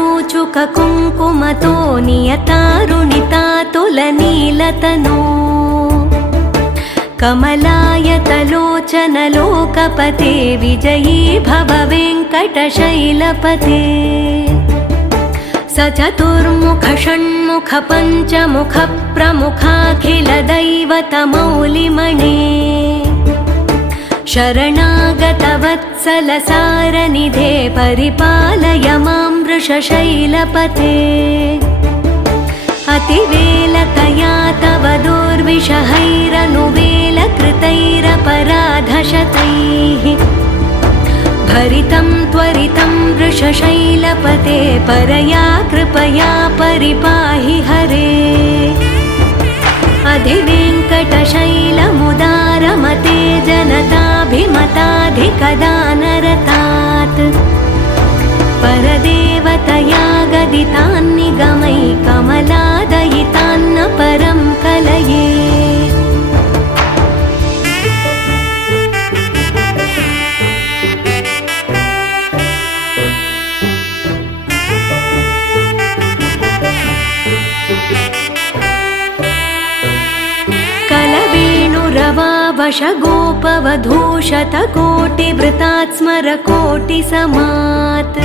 కరదూచుక కుంకుమతో నియతారుణితాతులనీలతనో కమలాయతలోచనలోకపతే విజయీ భవ వెంకటశైలపతే स चतुर्मुख षण्मुख पञ्चमुख प्रमुखाखिल दैवतमौलिमणे शरणागत वत्सल सारनिधे परिपालय मां वृषशैलपते अतिवेलतया तव दुर्विषहैरनुवेलकृतैरपराधशतैः भरितं त्वरितं वृषशैलपते परया कृपया परिपाहि हरे अधिवेङ्कटशैलमुदारमते जनताभिमताधिकदानरतात् परदेवतया गदितान्निगमै कमलादयितान्न परं कलये वशगोपवधूशतकोटिभृतात् स्मरकोटिसमात्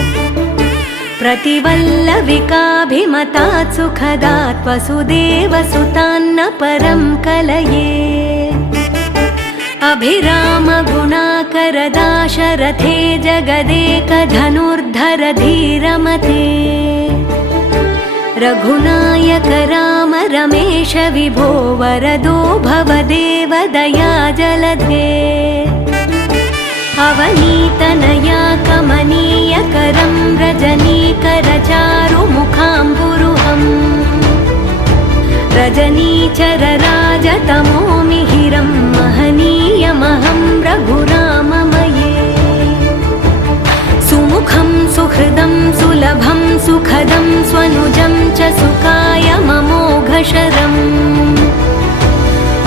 प्रतिवल्लविकाभिमतात् सुखदात् वसुदेवसुतान्न परं कलये अभिरामगुणाकरदाशरथे जगदेकधनुर्धर धीरमते रघुनायक राम रमेश विभो वरदो भवदेव दया जलधे अवनीतनया कमनीय करं रजनीकर चारुमुखाम्बुरुहम् रजनीचर राजतमो मिहिरं महनीयमहं रघुराममये सुमुखं सुहृदं सुलभं सुखदं स्वनुजं च सुखाय ममोघशरम्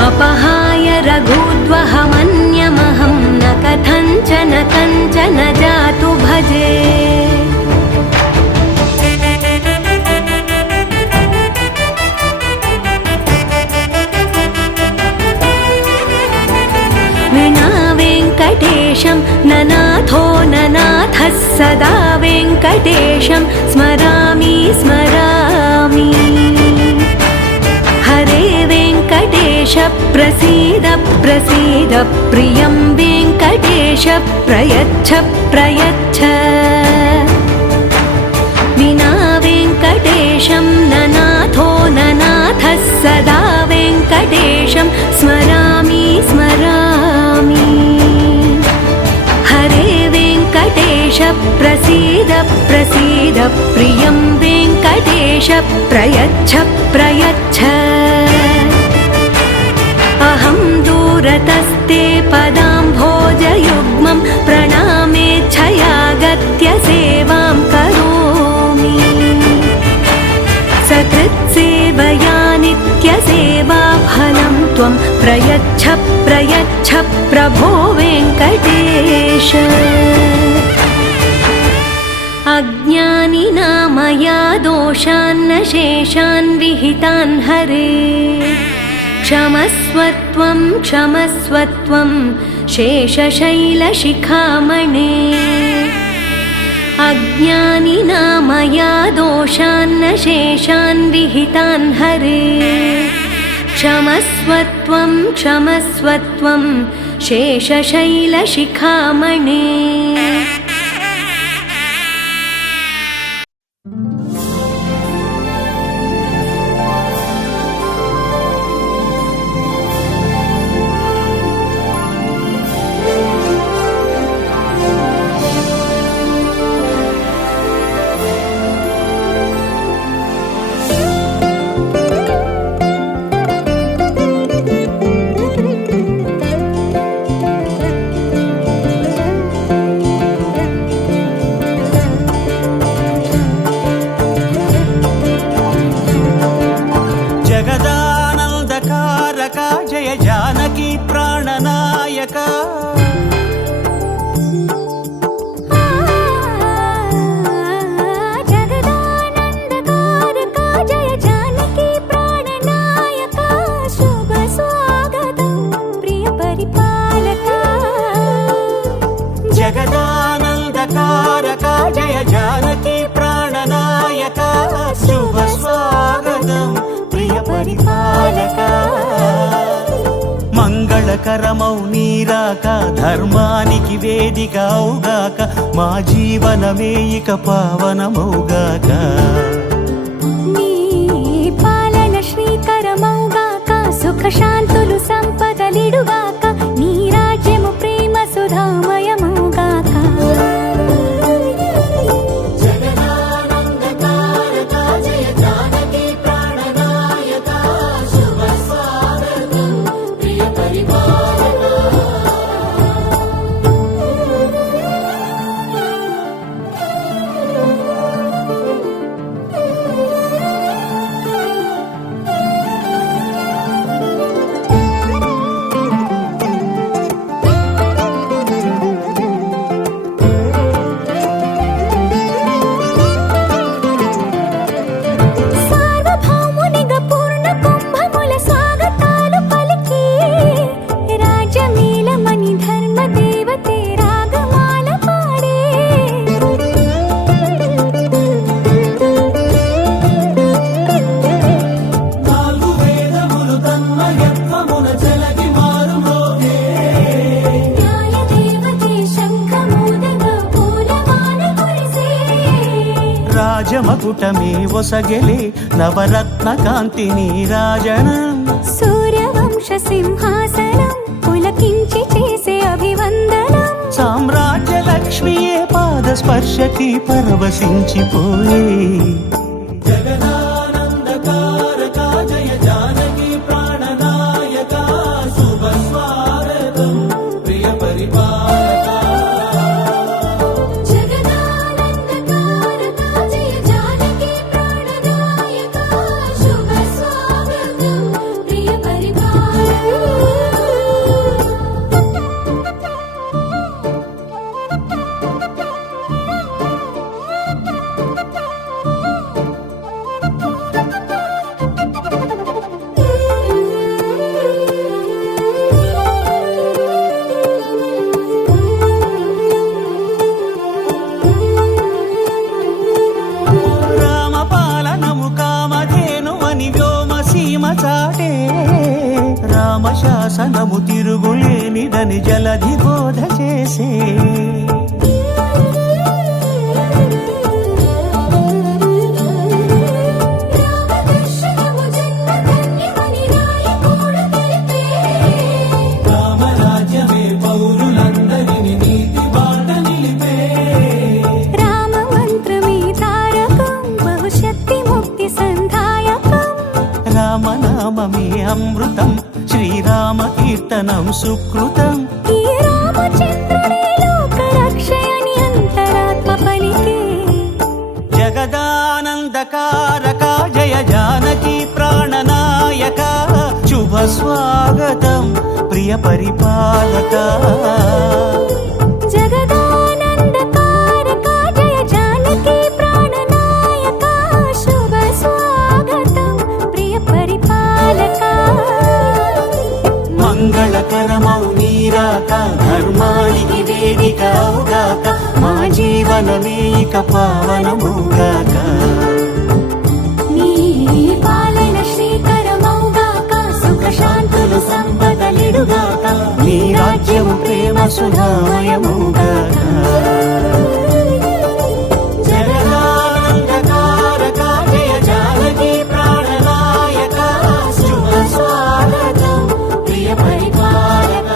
अपहाय रघुद्वहमन्यमहं न कथञ्चन कञ्चन जातु भजे विना वेङ्कटेशं ननाथो ननाथः सदा वेङ्कटेशं स्मरामि स्मरामि हरे वेङ्कटेश प्रसीद प्रसीद प्रियं वेङ्कटेश प्रयच्छ प्रयच्छ विना वेङ्कटेशं ननाथो ननाथः सदा वेङ्कटेशं स्मरामि स्मरामि हरे वेङ्कटेश प्रसीद प्रसीद प्रियं वेङ्कटेश प्रयच्छ प्रयच्छ अहं दूरतस्ते पदाम्भोजयुग्मं प्रणामेच्छयागत्य सेवां करोमि सकृत्सेवया नित्यसेवाफलं त्वं प्रयच्छ प्रयच्छ प्रभो वेङ्कटेश अज्ञानिना मया दोषान्न शेषान् विहितान् हरे क्षमस्व त्वं शेषशैलशिखामणे अज्ञानिना मया दोषान्न शेषान् विहितान् हरे क्षमस्व त्वं शेषशैलशिखामणे పరిపాలక మంగళకరమౌ నీరాక ధర్మానికి వేదిక అవుగాక మా జీవనమే ఇక పావనమౌగాక నీ పాలన శ్రీకరమౌగాక సుఖ శాంతులు సంపదలిడుగాక నీ రాజ్యము ప్రేమ సుధామయమౌగాక రాజమకుటమే ఒసగెలే నవరత్న కాంతి నీరాజనం సూర్యవంశ సింహాసనం పులకించి చేసే అభివందనం సామ్రాజ్య లక్ష్మియే పాద స్పర్శకి పరవశించిపోయే జగదానందకారక జయ జానకి ప్రాణనాయక శుభ స్వాగతం ప్రియ పరిపాలక రామశాసనము తిరుగులేనిదని జలధి బోధ చేసే రామరాజ్యమే పౌరులందరిని నీతి బాట నిలిపే రామ మంత్రమే తారకం భవిష్యత్తి ముక్తి సంధాయకం రామనామమే అమృతం శ్రీరామ కీర్తనం సుకృతం ఈ రామచంద్రుడే లోక రక్షయని అంతరాత్మ పలికే జగదానందకారక జయ జానకి ప్రాణనాయక శుభ స్వాగతం ప్రియ పరిపాలక జగదానందకారక జయ జానకి ప్రాణనాయక శుభ స్వాగతం ప్రియ పరిపాలక మంగళకరమౌ నీరాక ధర్మానికి వేదిక అవుగాక మా జీవనమే ఇక పావనమౌగాక నీ పాలన శ్రీకరమౌగాక సుఖ శాంతులు సంపదలిడుగాక నీ రాజ్యము ప్రేమ సుధామయమౌగాక జగదానందకారక జయ జానకి ప్రాణనాయక శుభ స్వాగతం ప్రియ పరిపాలక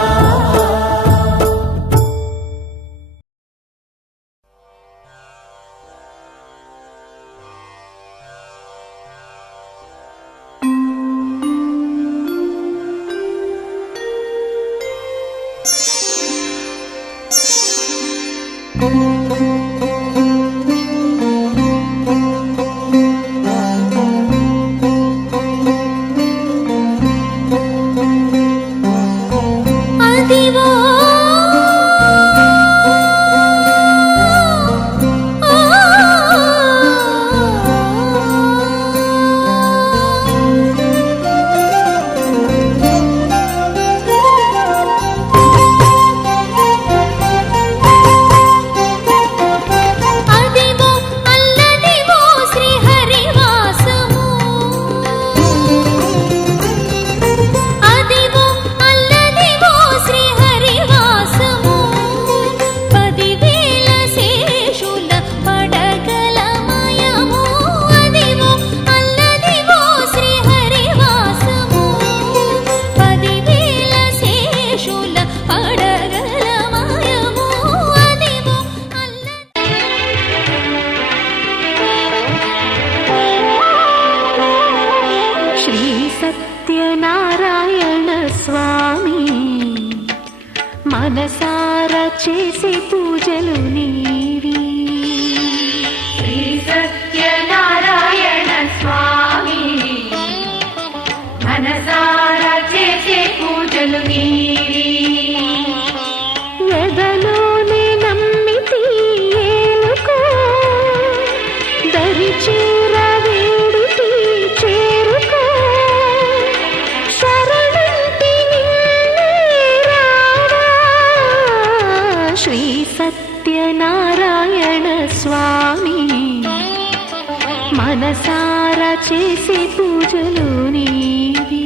సత్యనారాయణ స్వామి మనసారా చేసే పూజలు నీవి. శ్రీ సత్యనారాయణ స్వామి మనసారా చేసే పూజలు నీవి. ఎదలోనే నమ్మితి ఏలుకో దరి చేర వేడితి చేరుకో శరణంటి నిన్నే రావా. శ్రీ సత్యనారాయణ స్వామి మనసారా చేసే పూజలు నీవి.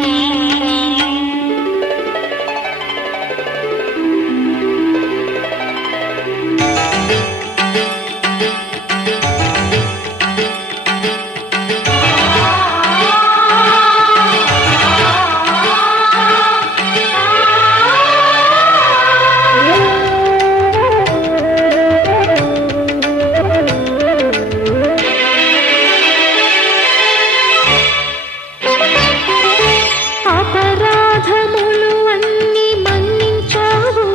అపరాధములు అన్ని మన్నించావు,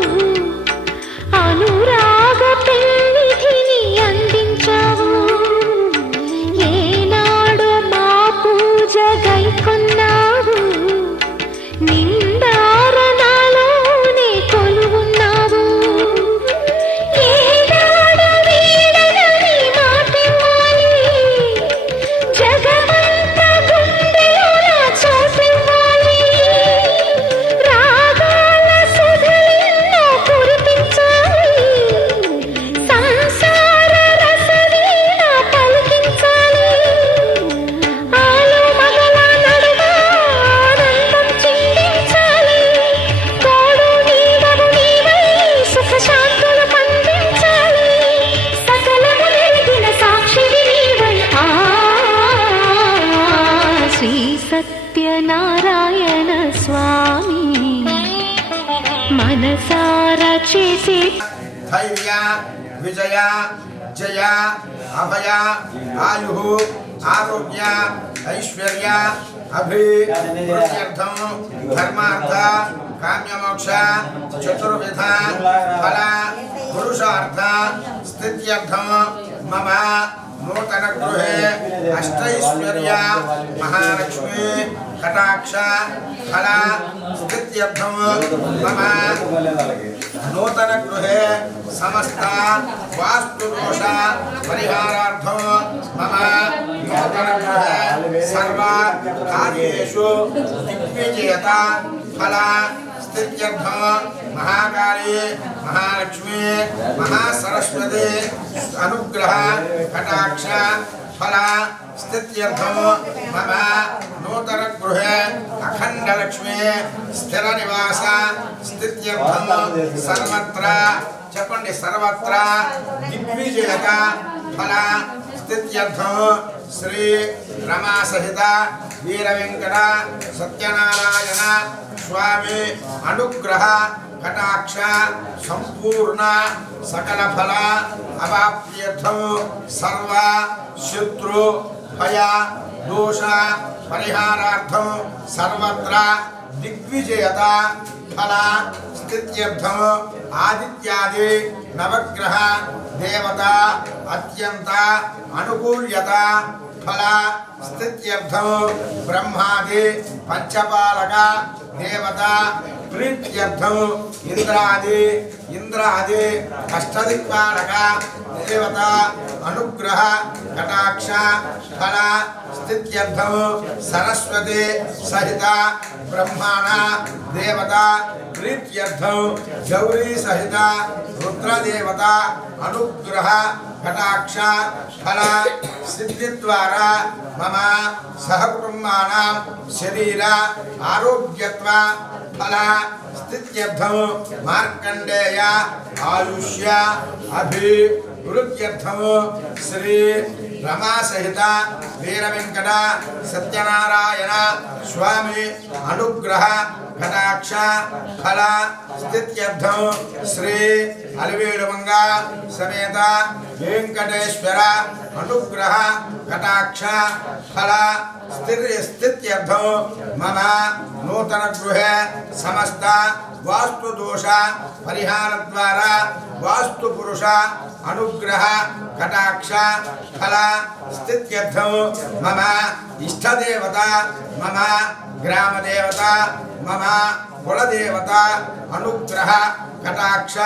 అనురాగ పెన్నిధిని అందించావు. ఏనాడు మా పూజ గైకొన్నావు, నిండారణాలోనే కొలువున్నావు. ఏనాడు వీడనని మాటివ్వాలి, జగమంత గుండెలోన చోటివ్వాలి. రాగాల సుధలెన్నో కురిపించాలి, సంసార రసవీణ పలికించాలి. ఆలు మగల నడుమ ఆనందం చిందించాలి. తోడు నీడవు నీవై సుఖ శాంతులు పండించాలి. సకలము నెరిగిన సాక్షివి నీవై. శ్రీ సత్యనారాయణ స్వామి మనసారా చేసే ధైర్య విజయ జయ అభయ ఆయు ఆరోగ్య ఐశ్వర్య అభివృద్ధ్యర్థం ధర్మార్థ కామ్యమోక్ష చతుర్విధ ఫల పురుషార్థ స్థిత్యర్థం మమ నూతన గృహే అష్టైశ్వర్య మహాలక్ష్మి కటాక్ష ఫల స్థిత్యర్థం మమ నూతన గృహే సమస్త వాస్తు దోష పరిహారార్థం మమ నూతన గృహే సర్వ కార్యేషు దిగ్విజయత ఫల స్థిత్యర్థం మహాకాళీ మహాలక్ష్మి మహాసరస్వతి అనుగ్రహ కటాక్ష ఫల స్థిత్యర్థం మమ నూతన గృహే అఖండ లక్ష్మి స్థిర నివాస స్థిత్యర్థం సర్వత్ర చెప్పండి సర్వత్ర దిగ్విజయత ఫల స్థిత్యర్థం శ్రీ రమా సహిత వీర వెంకట సత్యనారాయణ స్వామి అనుగ్రహ కటాక్ష సంపూర్ణ సకల ఫల అవాప్త్యర్థం సర్వ శత్రు భయ దోష పరిహారార్థం సర్వత్ర దిగ్విజయత ఫల స్థిత్యర్థం ఆదిత్యాది నవగ్రహ దేవత అత్యంత అనుకూల్యత ఫల స్థిత్యర్థం బ్రహ్మాది పంచపాలక దేవత ప్రీత్యర్థం ఇంద్రాది అష్టదిక్పాలక దేవత అనుగ్రహ కటాక్ష ఫల స్థిత్యర్థం సరస్వతి సహిత బ్రహ్మాణ దేవత ప్రీత్యర్థం గౌరీ సహిత రుద్రదేవత అనుగ్రహ కటాక్ష ఫల సిద్ధి ద్వారా మమ సహకుటుంబానాం శరీర ఆరోగ్యత్వ ఫల స్థిత్యర్థం మార్కండేయ ఆయుష్య అభివృద్ధ్యర్థం శ్రీ రమా సహిత వీర వెంకట సత్యనారాయణ స్వామి అనుగ్రహ కటాక్ష ఫల స్థిత్యర్థం శ్రీ అలివేలుమంగ సమేత వెంకటేశ్వర అనుగ్రహ కటాక్ష ఫల స్థిత్యర్థం మమ నూతన గృహే సమస్త వాస్తు దోష పరిహార ద్వారా వాస్తు పురుష అనుగ్రహ కటాక్ష ఫల స్థిత్యర్థం మమ ఇష్టదేవత మమ గ్రామదేవత మమ కులదేవత అనుగ్రహ కటాక్ష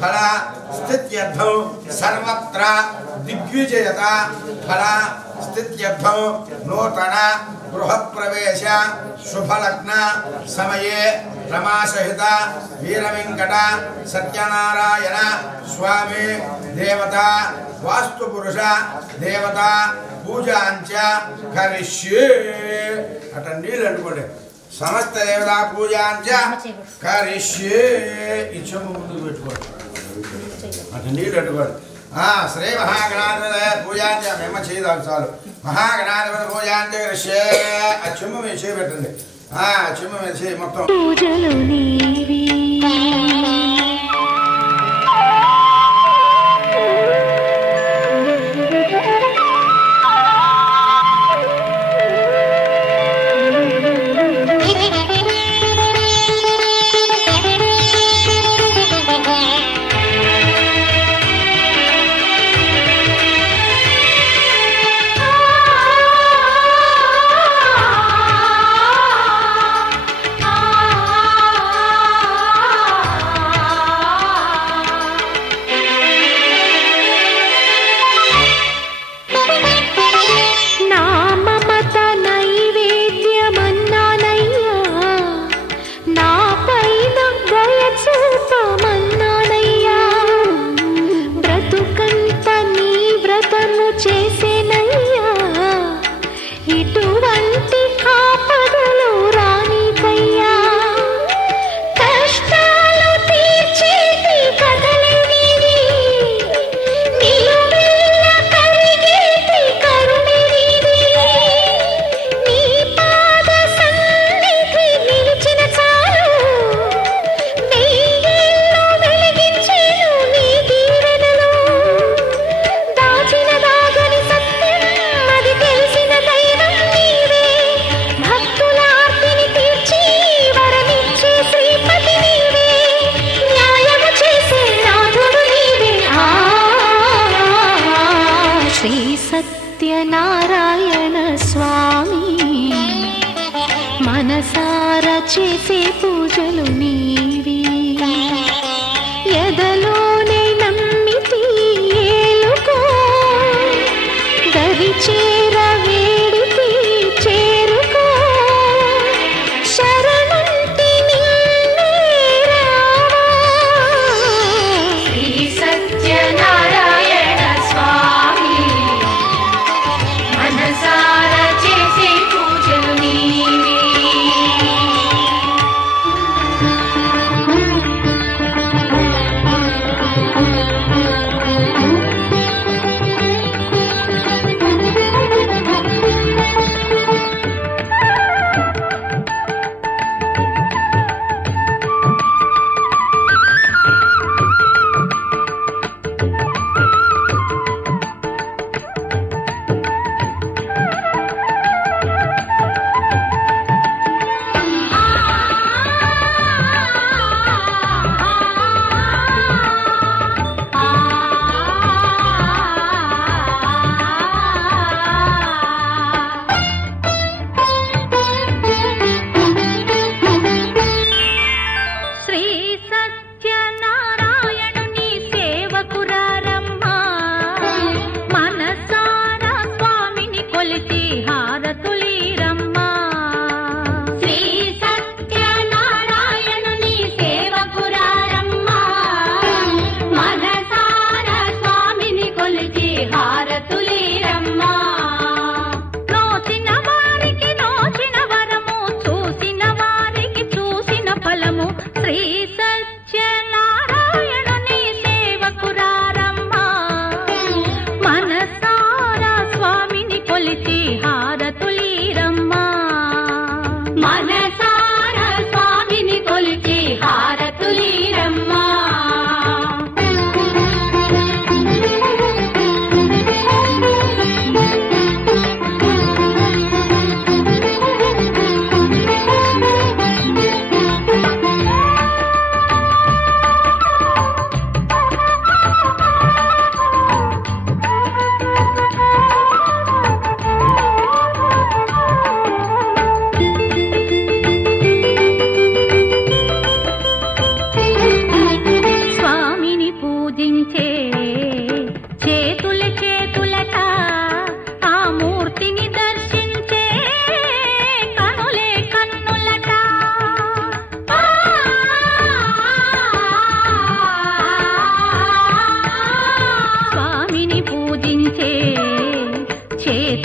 ఫల స్థిత్యర్థం సర్వత్ర దిగ్విజయత ఫల స్థిత్యర్థం నూతన గృహప్రవేశ శుభలగ్న సమయే రమాసహిత వీరవెంకట సత్యనారాయణ స్వామి దేవత వాస్తుపురుష దేవత పూజాంచ కరిష్యే అట నీళ్ళు అనుకోండి సమస్త దేవతా పూజాంచ కరిష్యే ఇచ్చమ్మ ముందుకు పెట్టుకోండి అట నీళ్ళు అట్టుకోండి శ్రీ మహాగణాధిపతి పూజాంచ మేమ చేయదాం చాలు మహాగణాధిపతి పూజాంచ కరిష్యే ఆ చెమ్మ మీద చేయబెట్టండి చెమ్మ మీద చేయి మొత్తం పూజలు నీవి సత్యనారాయణ స్వామి మనసారా చేసే పూజలు నీవి ఎదలోనే నమ్మితి ఏలుకో దరి చేర వేడితి చేరుకో శరణంటి నిన్నే రావా శ్రీ సత్యనారాయణ స్వామి మనసారా చేసే పూజలు నీవి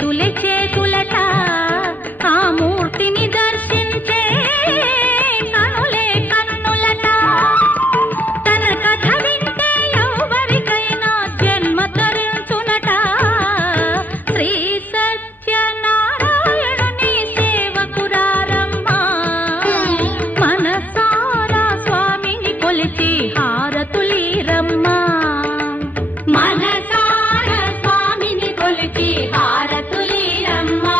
చేతులే చేతులట ఆ మూర్తిని దర్శించే కనులే కన్నులట తన కథ వింటే ఎవరికైనా జన్మ తరించునట శ్రీ సత్యనారాయణుని సేవకురారమ్మా మనసారా స్వామిని కొలిచి హారతులీరమ్మా మనసారా స్వామిని కొలిచి హారతులీరమ్మా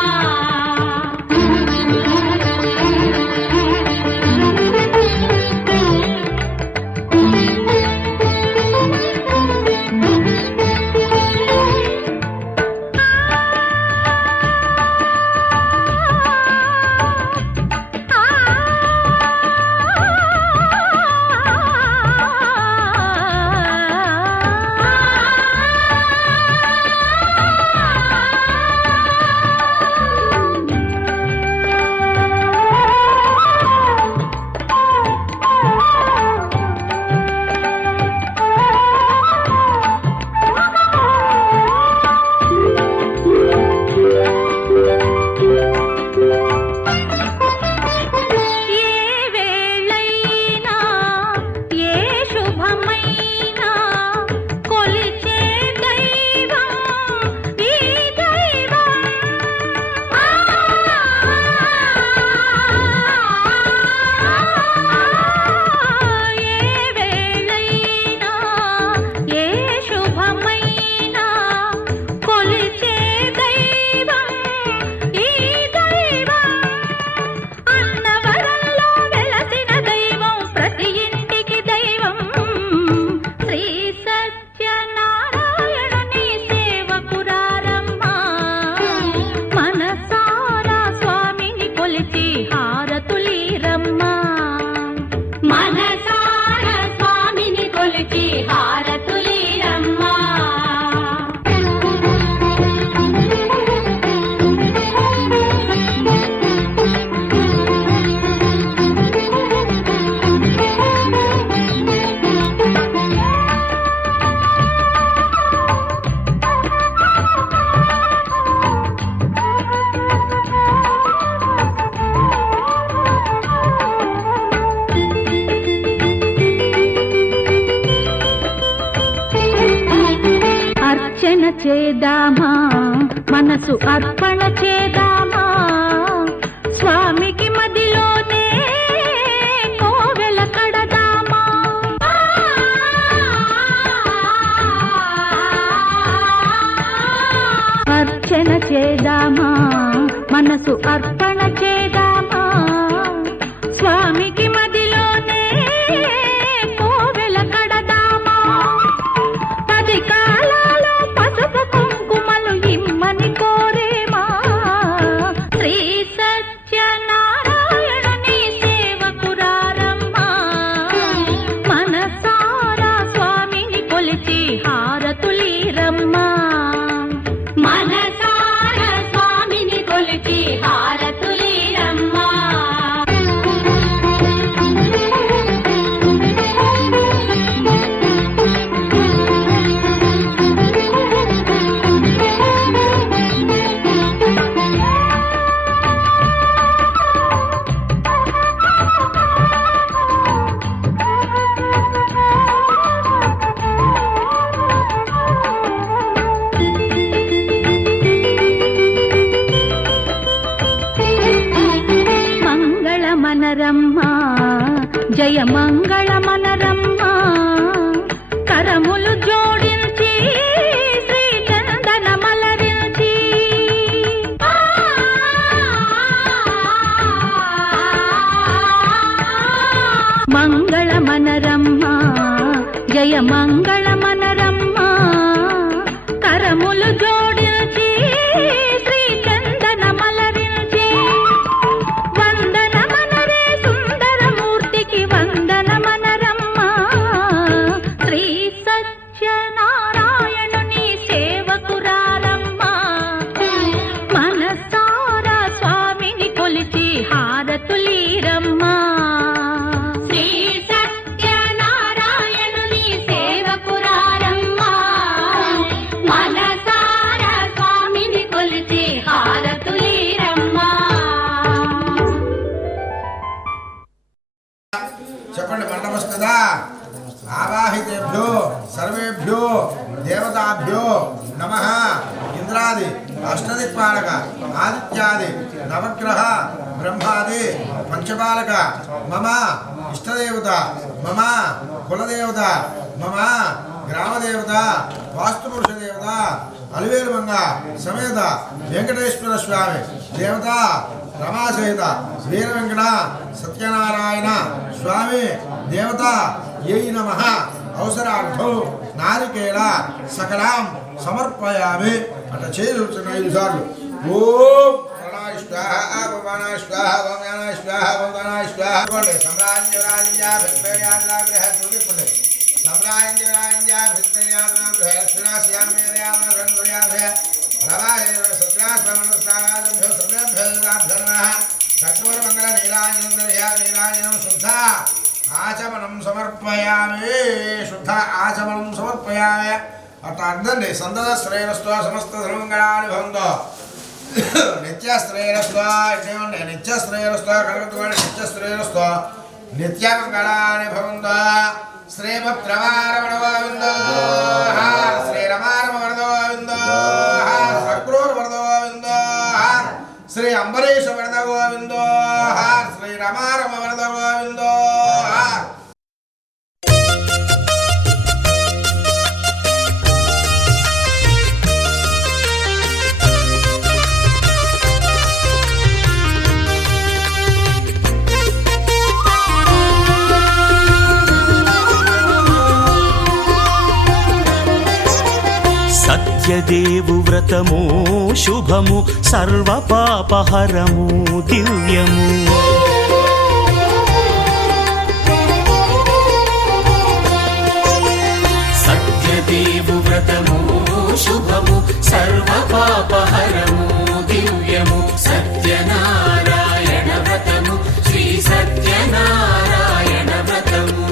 చేద్దామా మనసు అర్పణ చేద్దామా స్వామికి మదిలోనే కోవెల కడదామా అర్చన చేద్దామా మనసు అర్పణ చేద్దామా స్వామికి మదిలోనే కోవెల కడదామా 10 కాలాలు పసుపు కుంకుమలు ఇమ్మని కోరేమా శ్రీ సత్యనారాయణుని సేవకురారమ్మా మనసారా స్వామిని కొలిచి హారతులీరమ్మా మనసారా స్వామిని కొలిచి హారతులీరమ్మా మనరమ్మా జయ మంగళ మనరమ్మా కరములు జోడించి శ్రీ చందన మలరించి మంగళ మనరమ్మా జయ మంగళ మనరమ్మా కరములు జోడించి శ్రీ చందన మలరించి వందన మనరే సుందరమూర్తికి వందన మన ఆదిత్యాది నవగ్రహ బ్రహ్మాది పంచపాలక మమ ఇష్టదేవత మమ కులదేవత మమ గ్రామదేవత వాస్తుపురుష దేవత అలివేలుమంగ సమేత వెంకటేశ్వర స్వామి దేవత రమాసహిత వీర వెంకట సత్యనారాయణ స్వామి దేవత యై నమః అవసరార్థం నారికేళ సకలాం సమర్పయామి అట్లా చేయవచ్చున్న 5 సార్లు. ఓం ప్రణాయ స్వాహ భవానాయ స్వాహ భవానాయ స్వాహ భవానాయ స్వాహ. సమ్రాజ్యరాజ్య భక్తయాగ్రహ సూర్యపుణ్య సమ్రాజ్యరాజ్య భక్తయాగ్రహ శ్రీరాశ్యామేయామ సంధ్యాస రవాయ సత్యాశ్రమణస్థానాభ్యో సర్వేభ్యో ధర్మః కఠోర మంగళ నీలాయనందయా నీలాయనం శుద్ధ ఆచమనం సమర్పయామి. శుద్ధ ఆచమనం సమర్పయామి. అట్లా అర్థండి. సందద శ్రేయస్తో సమస్త ధర్మంగళాన్ని భవంతో నిత్యశ్రేయస్తో ఇదేమండి నిత్యశ్రేయస్తో కలుగుతుంది. నిత్యశ్రేయస్తో నిత్యమంగళాన్ని భవంతో శ్రీభద్రవారమణగోవిందో శ్రీరమారమవరదోవిందో సక్రూరవరదోవిందో శ్రీ అంబరీష వరదగోవిందో శ్రీరమారమవరదగోవిందో. సత్యదేవు వ్రతము శుభము సర్వపాపహరము దివ్యము. సత్యదేవు వ్రతము శుభము సర్వపాపహరము దివ్యము. సత్యనారాయణ వ్రతము శ్రీ సత్యనారాయణ వ్రతము.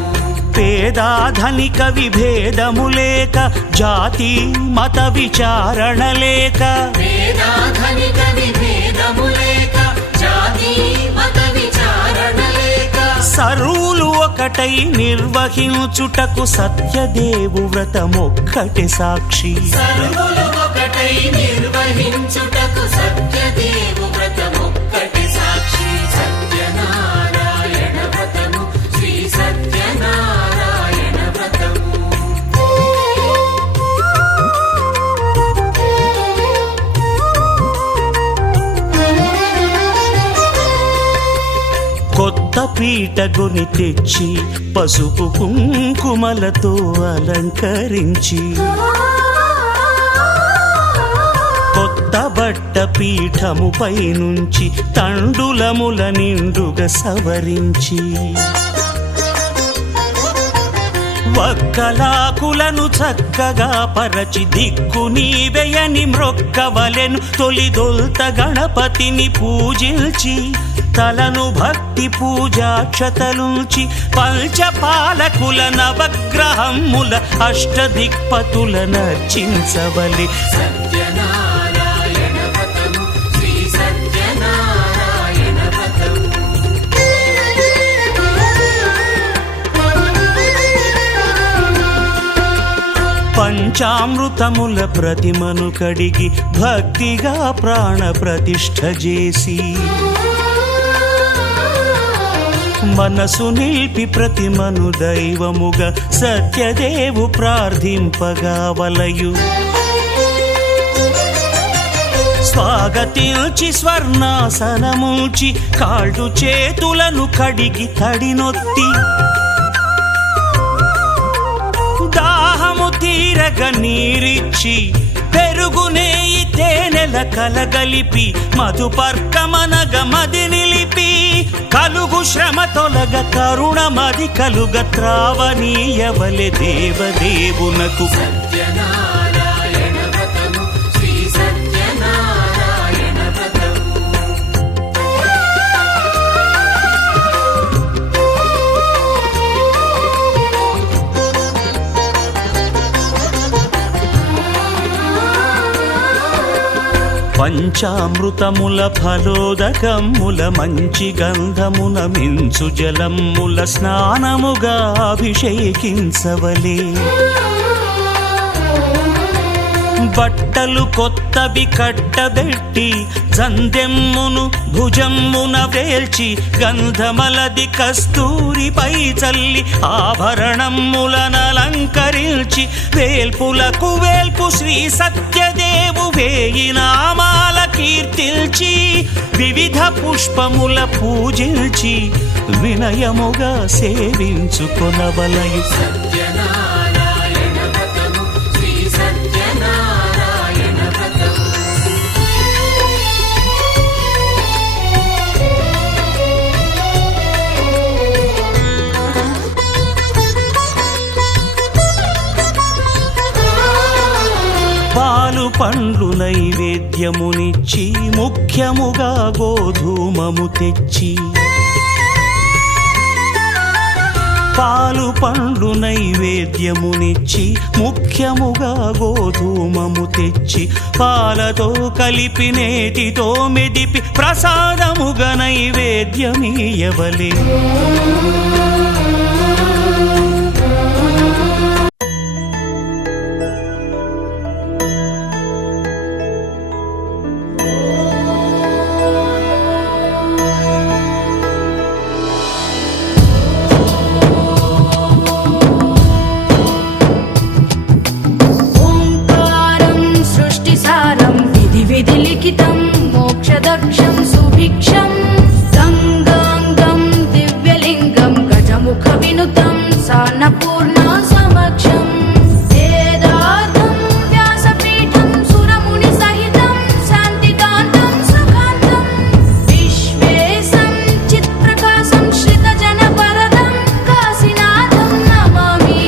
పేదాధనిక విభేదము లేక జాతి మత విచారణ లేక వేదాధనిక విభేదము లేక జాతి మత విచారణ లేక సర్వులు ఒకటై నిర్వహించుటకు సత్యదేవు వ్రతమొక్కటి సాక్షి. సర్వులు ఒకటై నిర్వహించుటకు సత్యదేవు వ్రతమొక్కటి సాక్షి. సత్యనారాయణ వ్రతము శ్రీ సత్యనారాయణ వ్రతము. కొత్త పీటగుని తెచ్చి పసుపు కుంకుమలతో అలంకరించి కొత్త బట్ట పీఠముపై నుంచి తండులముల నిండుగా సవరించి వక్కలాకులను చక్కగా పరచి దిక్కు నీవెయని మ్రొక్కవలెను. తొలిదొల్త గణపతిని పూజించి తలను భక్తి పూజాక్షతలుంచి పంచపాలకుల నవగ్రహముల అష్టదిక్పతుల నర్చించవలి. సత్యనారాయణ వ్రతము శ్రీ సత్యనారాయణ వ్రతము. పంచామృతముల ప్రతిమను కడిగి భక్తిగా ప్రాణ ప్రతిష్ఠ చేసి మనసు నిలిపి ప్రతిమను దైవముగా సత్యదేవు ప్రార్థింపగా వలయు. స్వాగతించి స్వర్ణాసనముంచి కాళ్ళు చేతులను కడిగి తడినొత్తి దాహము తీరగ నీరిచ్చి పెరుగు నెయ్యి తేనెల కలగలిపి మధుపర్కమనగ మది నిలిపి కలుగు శ్రమ తొలగ కరుణ మది కలుగ త్రావనీయవలె దేవదేవునకు. సత్యనారాయణ వ్రతము శ్రీ సత్యనారాయణ వ్రతము. పంచామృతముల ఫలోదకముల మంచి గంధమున మించు జలముల స్నానముగా అభిషేకించవలే. బట్టలు కొత్తవి కట్టబెట్టి జందెమ్మును భుజమ్మున వేల్చి గంధమలది కస్తూరిపై చల్లి ఆభరణములనలంకరించి వేల్పులకు వేల్పు శ్రీ సత్యదేవు వేయి నామాల కీర్తిల్చి వివిధ పుష్పముల పూజించి వినయముగా సేవించుకొనవలయు. సత్యనారాయణ వ్రతము శ్రీ సత్యనారాయణ వ్రతము. పాలు పండ్లు నైవేద్యమునిచ్చి ముఖ్యముగా గోధూమము తెచ్చి పాలు పండ్లు నైవేద్యమునిచ్చి ముఖ్యముగా గోధూమము తెచ్చి పాలతో కలిపి నేతితో మెదిపి ప్రసాదముగా నైవేద్యమీయవలే. ఓంకారం సృష్టిసారం విధి విధి లిఖితం మోక్షదక్షం సుభిక్షం గంగాంగం దివ్యలింగం గజముఖ వినుతం సాన్నపూర్ణ సమక్షం వేదార్థం వ్యాసపీఠం సురముని సహితం శాంతికాంతం సుఖాంతం విశ్వేశం చిత్ప్రకాశం శ్రితజన వరదం కాశీనాథం నమామి.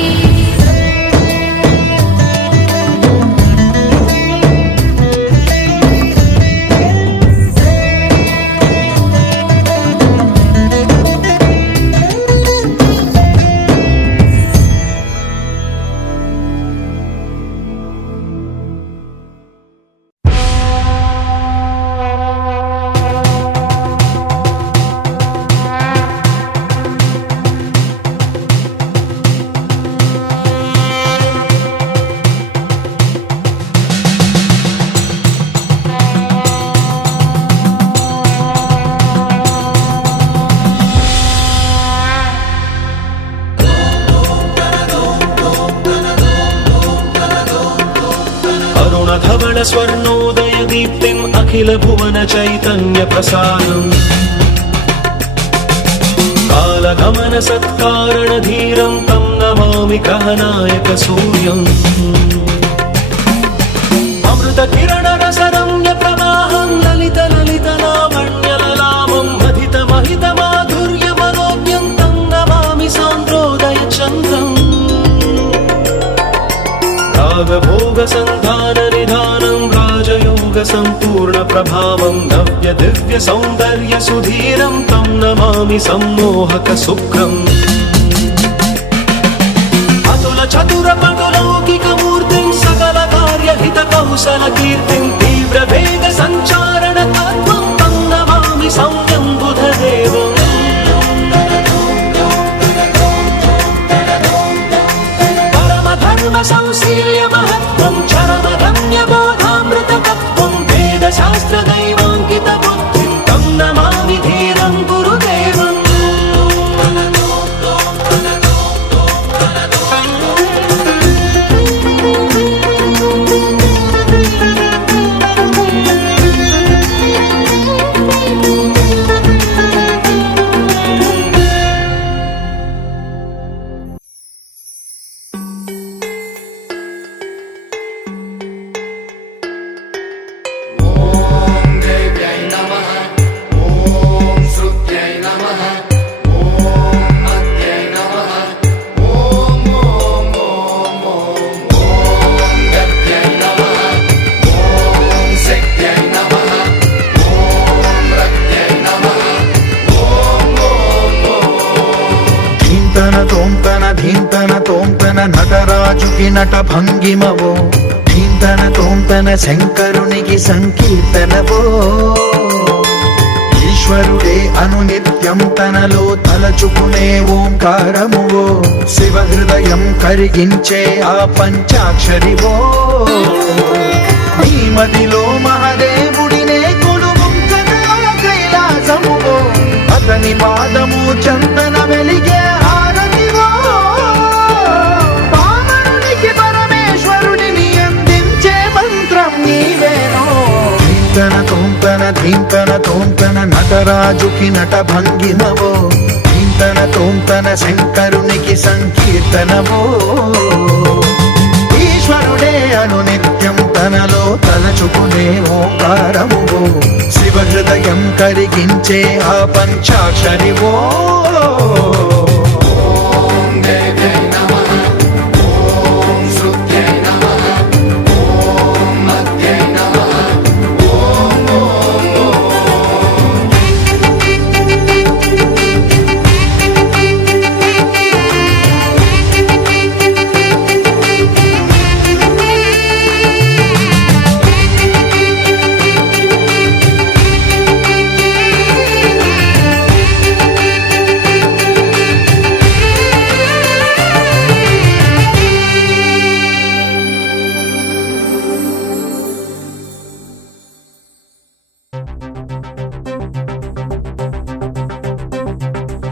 అరుణధవళ స్వర్ణోదయ దీప్తిం అఖిల భువన చైతన్య ప్రసారం కాలగమన సత్కారణ ధీరం తం నమామి గ్రహనాయక సూర్యం అమృత కిరణ రసరమ్య ప్రవాహం లలిత లలిత లావణ్యలలామం మధిత మహిత మాధుర్య మనోజ్ఞం తం నమామి సాంద్రోదయ చంద్రం రాగభోగ సంధాన నిధానం రాజయోగ సంపూర్ణ ప్రభావం నవ్య దివ్య సౌందర్య సుధీరం తం నమామి సమ్మోహక శుక్రం అతుల చతుర పటులౌకిక మూర్తిం సకల కార్య హిత కౌశల కీర్తిం తీవ్ర వేగ సంచారణ తత్వం తం నమామి సౌమ్యం బుధదేవం పరమ ధర్మ సంశీల్య మహత్వం చరమ ధన్య బోధామృత తత్వం వేద శాస్త్ర దైవాంకిత బుద్ధిం తం నమామి ధీరం గురుదేవం తోంతన నటరాజుకి నట భంగిమవో తోంతన శంకరునికి సంకీర్తనవో ఈశ్వరుడే అనునిత్యం తనలో తలచుకునే ఓంకారమువో శివ హృదయం కరిగించే ఆ పంచాక్షరివో నీ మదిలో మహాదేవుడినే కొలువుంచగా కైలాసమువో అతని పాదము చందన వెలిగే హారతివో పామరునికి పరమేశ్వరుడిని అందించే మంత్రం నీవేనో ధీంతన తోంతన నటరాజుకి నట భంగిమవో ధీంతన శంకరునికి సంకీర్తనవో ఈశ్వరుడే అనునిత్యం తనలో తలచుకునే ఓంకారమువో శివ హృదయం కరిగించే ఆ పంచాక్షరివో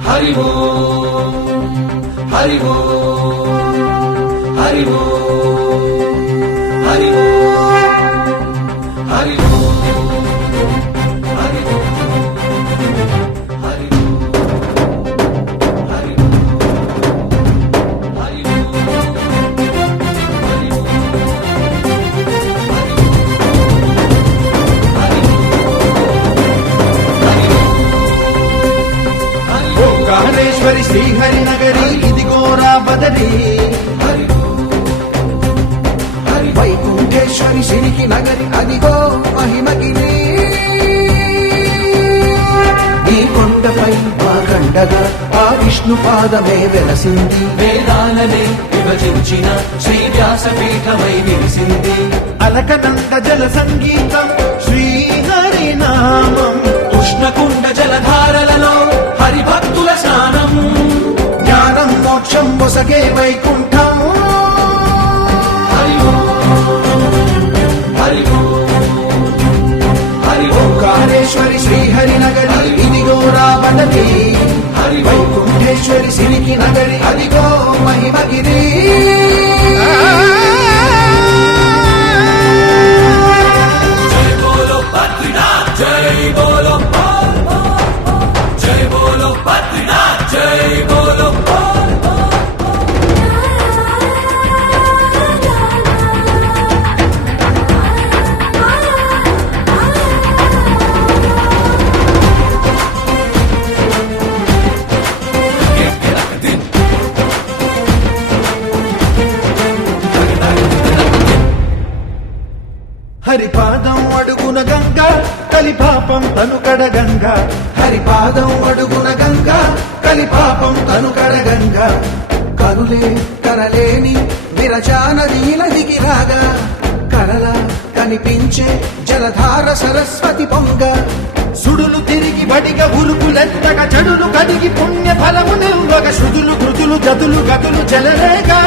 హరి ఓం హరి ఓం హరి ఓం హరి ఓం హరి ఓం హరి ఓం హరి ఓంకారేశ్వరి శ్రీహరి నగరి ఇదిగోరా బదరి వైకుంఠేశ్వరి సిరికి నగరి అదిగో మహిమగిరి ఈ కొండపై మా కండగా ఆ విష్ణు పాదమే వెలసింది వేదాలనే విభజించిన శ్రీ వ్యాసపీఠమై నిలిసింది అలకనంద జల సంగీతం శ్రీహరి నామం ఉష్ణకుండ జలధారలలో హరిభక్తుల స్నానం జ్ఞానం మోక్షం మొసగే వైకుంఠం హరి ఓం హరి ఓం హరి ఓం ఓంకారేశ్వరి శ్రీహరి నగరి ఇదిగో రాబడది హరి ఓం వైకుంఠేశ్వరి సిరికి నగరి అదిగో మహిమగిరి జై బోలో బద్రీనాథ్ జై బోలో జై బోలో బద్రీనాథ్ జై బోలో హరిపాదం అడుగున గంగ కలిపాపం తను కడగంగ హరిపాదం అడుగున గంగ కలిపాపం తను కడగంగ కనులే కరలేని విరచానదీలదికి రాగా కరల కనిపించే జలధార సరస్వతి పొంగ సుడులు తిరిగి బడిగ ఉరుకులెత్తగ చెడులు కడిగి పుణ్య ఫలము నిల్వగ శృతులు కృతులు జతులు గతులు జలరేగా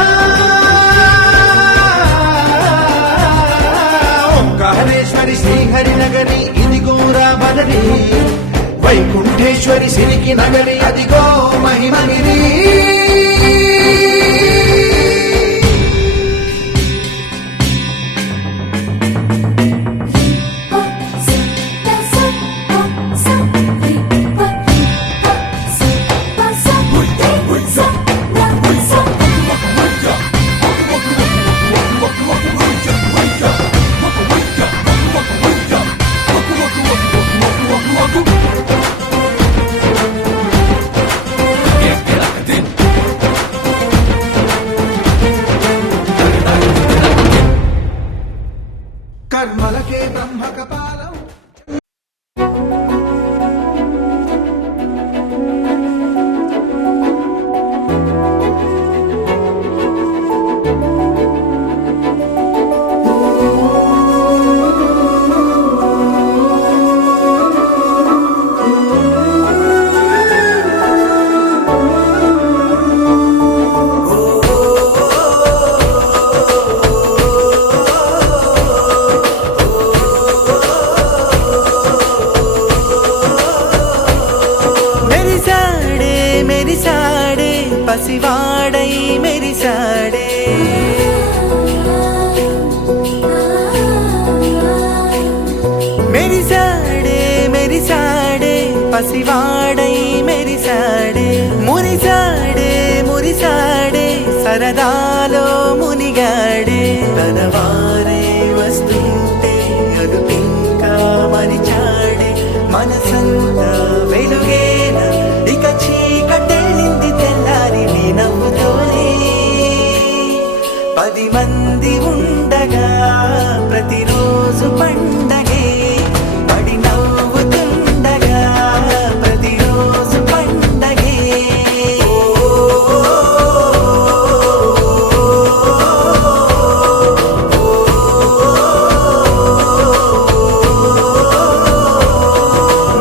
ఓంకారేశ్వరి శ్రీహరి నగరి ఇదిగో రాబడరి వైకుంఠేశ్వరి సిరికి నగరి అదిగో మహిమగిరి పసివాడై మెరిసాడే. మెరిసాడే మెరిసాడే పసివాడై మెరిసాడే. మురిసాడే మురిసాడే సరదాలో మునిగాడే. తన వారే వస్తుంటే అదుపింకా మరిచాడే. మనసంతా వెలుగేన ఇక చీకటెళ్ళింది తెల్లారి నీ నవ్వుతోనే. 10 మంది ఉండగా ప్రతిరోజు పండగే. పడి నవ్వుతుండగా ప్రతిరోజు పండగే.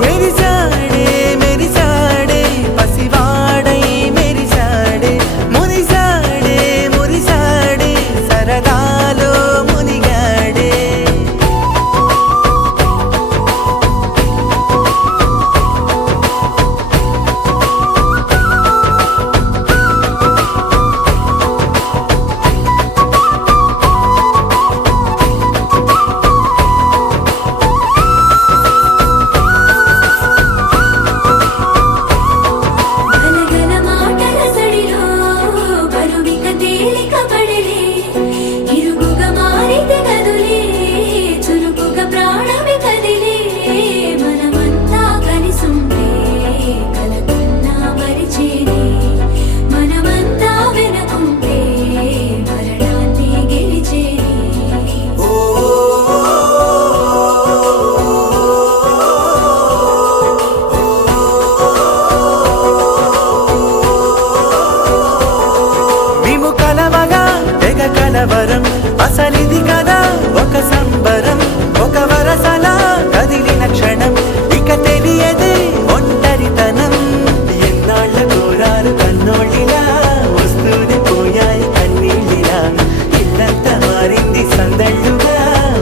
మెరిసాడే మెరిసాడే పసివాడై మెరిసాడే. మురిసాడే మురిసాడే సరదాలో మునిగాడే. ఘనఘన మాటల సడిలో బరువిక తేలిక పడలే. ఇరుగుగా మారితే కదులే చురుకుగా ప్రాణమి కదిలే. మనమంతా కలిసుంటే కలకున్నా మరిచేనే. మనమంతా వెనకుంటే మరణాన్ని గెలిచేనే. మేము కలవగా తెగ కలవరం. అసలిది కదా ఒక సంబరం. ఒక వరసలా కదిలిన క్షణం ఇక తెలియదే ఒంటరితనం. ఎన్నాళ్ళ కోరారు కన్నోళ్ళిలా వస్తూనే పోయాయి కన్నీళ్ళిలా. ఇల్లంతా మారింది సందళ్ళుగా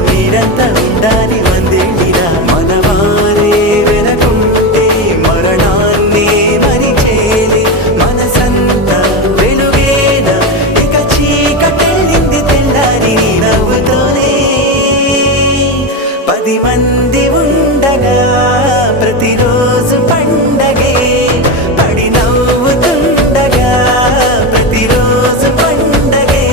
మీరంతా ఉండాలి వందేళ్ళిలా. మనవారే వెనకుంటే మరణాన్నే మరిచేలే. మనసంతా వెలుగేన ఇక చీకటెళ్ళింది తెల్లారి నీ నవ్వుతోనే. 10 మంది ఉండగా ప్రతిరోజు పండగే. పడి నవ్వుతుండగా ప్రతిరోజు పండగే.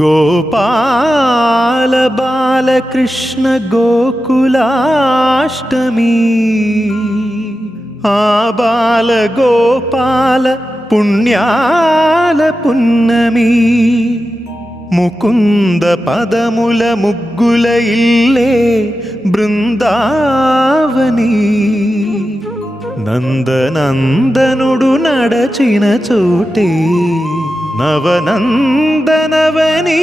గోపాల బాలకృష్ణ గోకులాష్టమి. ఆ బాల గోపాల పుణ్యాల పున్నమి. ముకుంద పదముల ముగ్గుల ఇల్లే బృందావని. నందనందనుడు నడచిన చోటే నవనందనవని.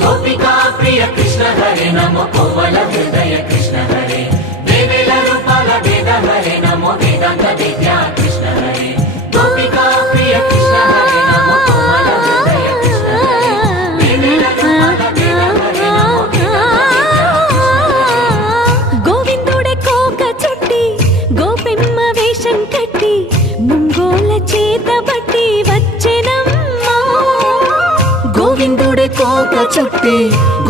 గోపికా ప్రియ కృష్ణ హరే నమో కోమల హృదయ కృష్ణ హరే. దేవేల రూపాల వేద హరే నమో వేదాంత విద్యా కృష్ణ హరే. గోపికా ప్రియ కృష్ణ హరే నమో కోమల హృదయ కృష్ణ హరే. దేవేల రూపాల వేద హరే నమో వేదాంత విద్యా కృష్ణ హరే. గోవిందుడే కోక చుట్టి గోపెమ్మ వేషం కట్టి ముంగోల చేత బట్టి వచ్చెనమ్మా. గోవిందుడి కోక చుట్టి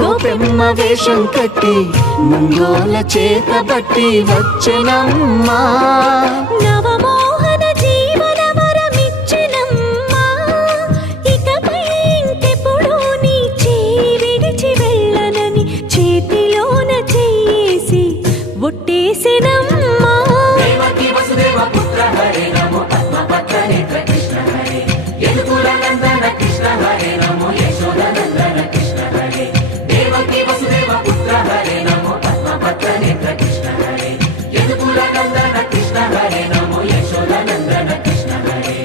గోపెమ్మ వేషం కట్టి ముంగోల చేత బట్టి వచ్చెనమ్మా. నవమోహన జీవన వరమిచ్చెనమ్మా. ఇకపై ఇంకెప్పుడు నీ చేయి విడిచి వెళ్ళనని చేతిలోన చెయ్యేసి ఒట్టేసెనమ్మా. దేవకీ వసుదేవ పుత్ర హరే నమో పద్మపత్ర నేత్ర కృష్ణ హరే. యదుకుల నందన కృష్ణ హరే నమో యశోద నందన కృష్ణ హరే. దేవకీ వసుదేవ పుత్ర హరే నమో పద్మపత్ర నేత్ర కృష్ణ హరే. యదుకుల నందన కృష్ణ హరే నమో యశోద నందన కృష్ణ హరే.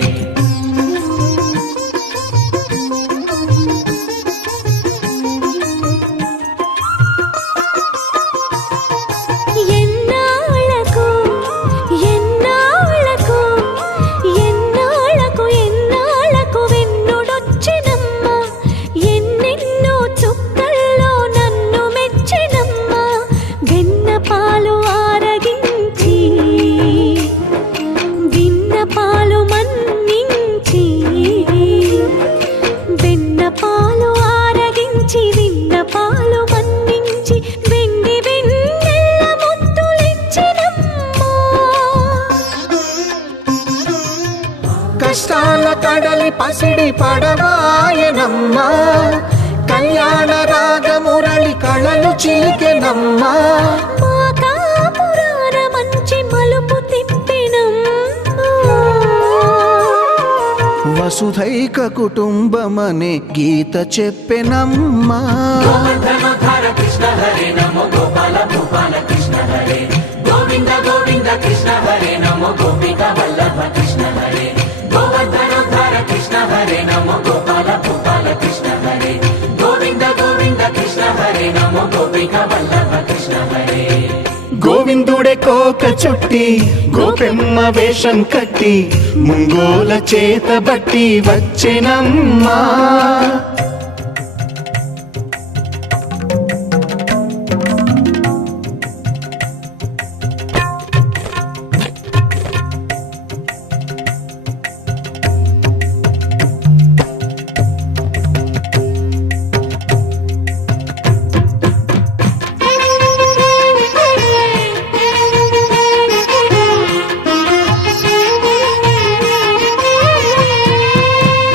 కష్టాల కడలి పసిడి పడవాయనమ్మా కళ్యాణ రాగమురళి కళలు చిలికెనమ్మా పురాణ మంచి మలుపు తిప్పినమ్మా వసుధైక కుటుంబమనే గీత చెప్పెనమ్మా గోవర్ధనోద్ధార కృష్ణ హరే నమో గోపాల భూపాల కృష్ణ హరే గోవింద గోవింద కృష్ణ హరే నమో గోపికా వల్లభ కృష్ణ హరే గోవర్ధనోద్ధార కృష్ణ హరే నమో గోపాల భూపాల కృష్ణ హరే గోవింద గోవింద కృష్ణ హరే నమో గోపికా వల్లభ కృష్ణ హరే గోవిందుడే కోక చుట్టి గోపెమ్మ వేషం కట్టి ముంగోల చేత బట్టి వచ్చెనమ్మా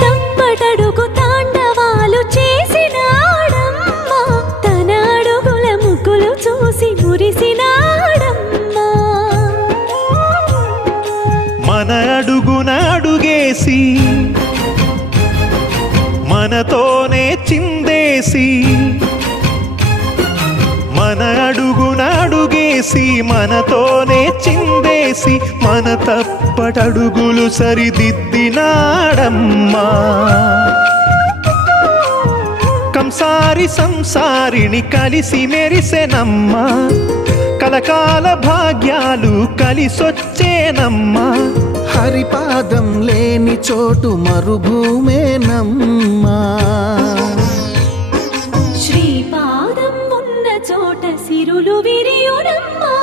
తప్పటడుగు తాండవాలు చేసినాడమ్మా తన అడుగుల ముగ్గులు చూసి మురిసినాడమ్మా మన అడుగున అడుగేసి మనతోనే చిందేసి మన అడుగున అడుగేసి మనతోనే చిందేసి మన తప్పటడుగులు సరిదిద్దినాడమ్మా కంసారి సంసారిని కలిసి మెరిసెనమ్మా కలకాల భాగ్యాలు కలిసొచ్చేనమ్మా హరిపాదం లేని చోటు మరుభూమేనమ్మా శ్రీపాదం ఉన్న చోట సిరులు విరియునమ్మా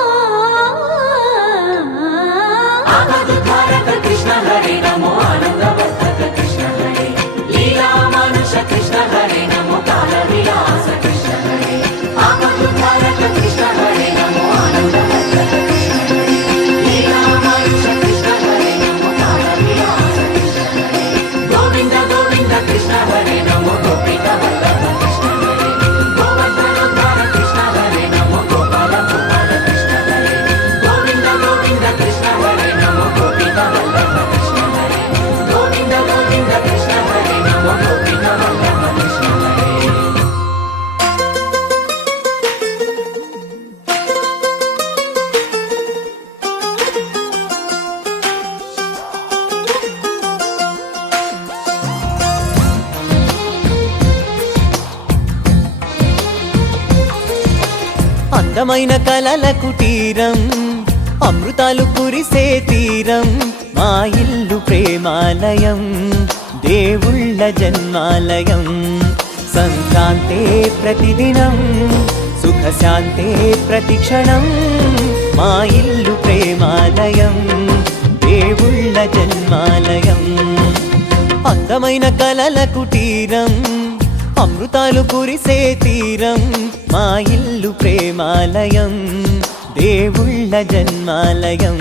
ఆపదుద్ధారక కృష్ణ హరే నమో ఆనందవర్ధక కృష్ణ హరే లీలా మానుష కృష్ణ హరే నమో కాల విలాస కృష్ణ హరే ఆపదుద్ధారక కృష్ణ హరే నమో ఆనందవర్ధక కృష్ణ హరే లీలా మానుష కృష్ణ హరే నమో కాల విలాస కృష్ణ హరే గోవింద గోవింద కృష్ణ హరే నమో గోపికా వల్లభ కృష్ణ హరే గోవర్ధనోద్ధార కృష్ణ హరే నమో గోపాల భూపాల కృష్ణ హరే గోవింద గోవింద కృష్ణ హరే నమో గోపికా వల్లభ కృష్ణ హరే గోవింద గోవింద కృష్ణ హరే నమో గోపికా వల్లభ కృష్ణ హరే అందమైన కలల కుటీరం అమృతాలు కురిసే తీరం మా ఇల్లు ప్రేమాలయం దేవుళ్ళ జన్మాలయం సంక్రాంతే ప్రతిదినం సుఖశాంతే ప్రతిక్షణం మా ఇల్లు ప్రేమాలయం దేవుళ్ళ జన్మాలయం అందమైన కలల కుటీరం అమృతాలు కురిసే తీరం మా ఇల్లు ప్రేమాలయం దేవుళ్ళ జన్మాలయం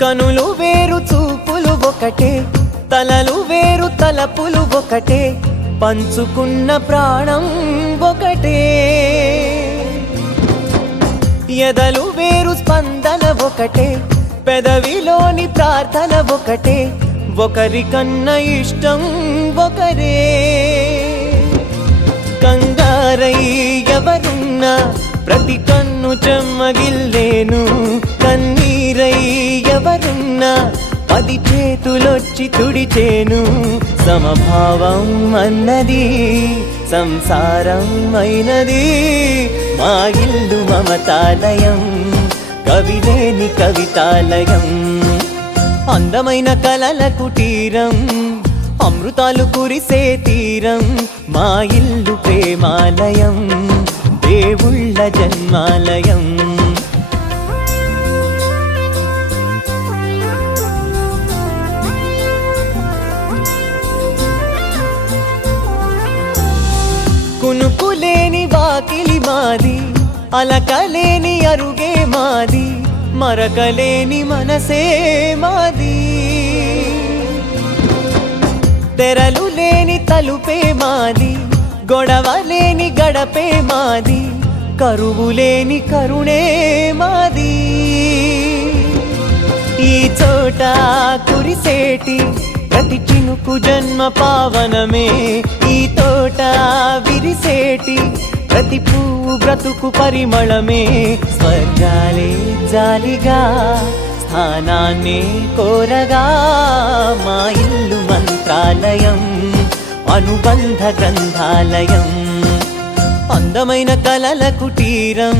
కనులు వేరు చూపులు ఒకటే తలలు వేరు తలపులు ఒకటే పంచుకున్న ప్రాణం ఒకటే ఎదలు వేరు స్పందన ఒకటే పెదవిలోని ప్రార్థన ఒకటే ఒకరికన్నా ఇష్టం ఒకరే కంగారై ఎవరున్నా ప్రతి కన్ను చెమ్మగిల్లేను కన్నీరై ఎవరున్నా అది చేతులొచ్చి తుడిచేను సమభావం అన్నది సంసారం అయినది మా ఇల్లు మమతాలయం కవిలేని కవితాలయం అందమైన కలల కుటీరం అమృతాలు కురిసే తీరం మా ఇల్లు ప్రేమాలయం దేవుళ్ళ జన్మాలయం కునుకులేని వాకిలి మాది అలకలేని అరుగే మాది మరకలేని మనసే మాది తెరలు లేని తలుపే మాది గొడవ లేని గడపే మాది కరువు లేని కరుణే మాది ఈ చోట కురిసేటి ప్రతి చినుకు జన్మ పావనమే ఈ తోట విరిసేటి ప్రతి పువ్వు బ్రతుకు పరిమళమే స్వర్గాలే జాలిగా స్థానాన్ని కోరగా మా ఇల్లు మంత్రాలయం అనుబంధ గ్రంథాలయం అందమైన కలల కుటీరం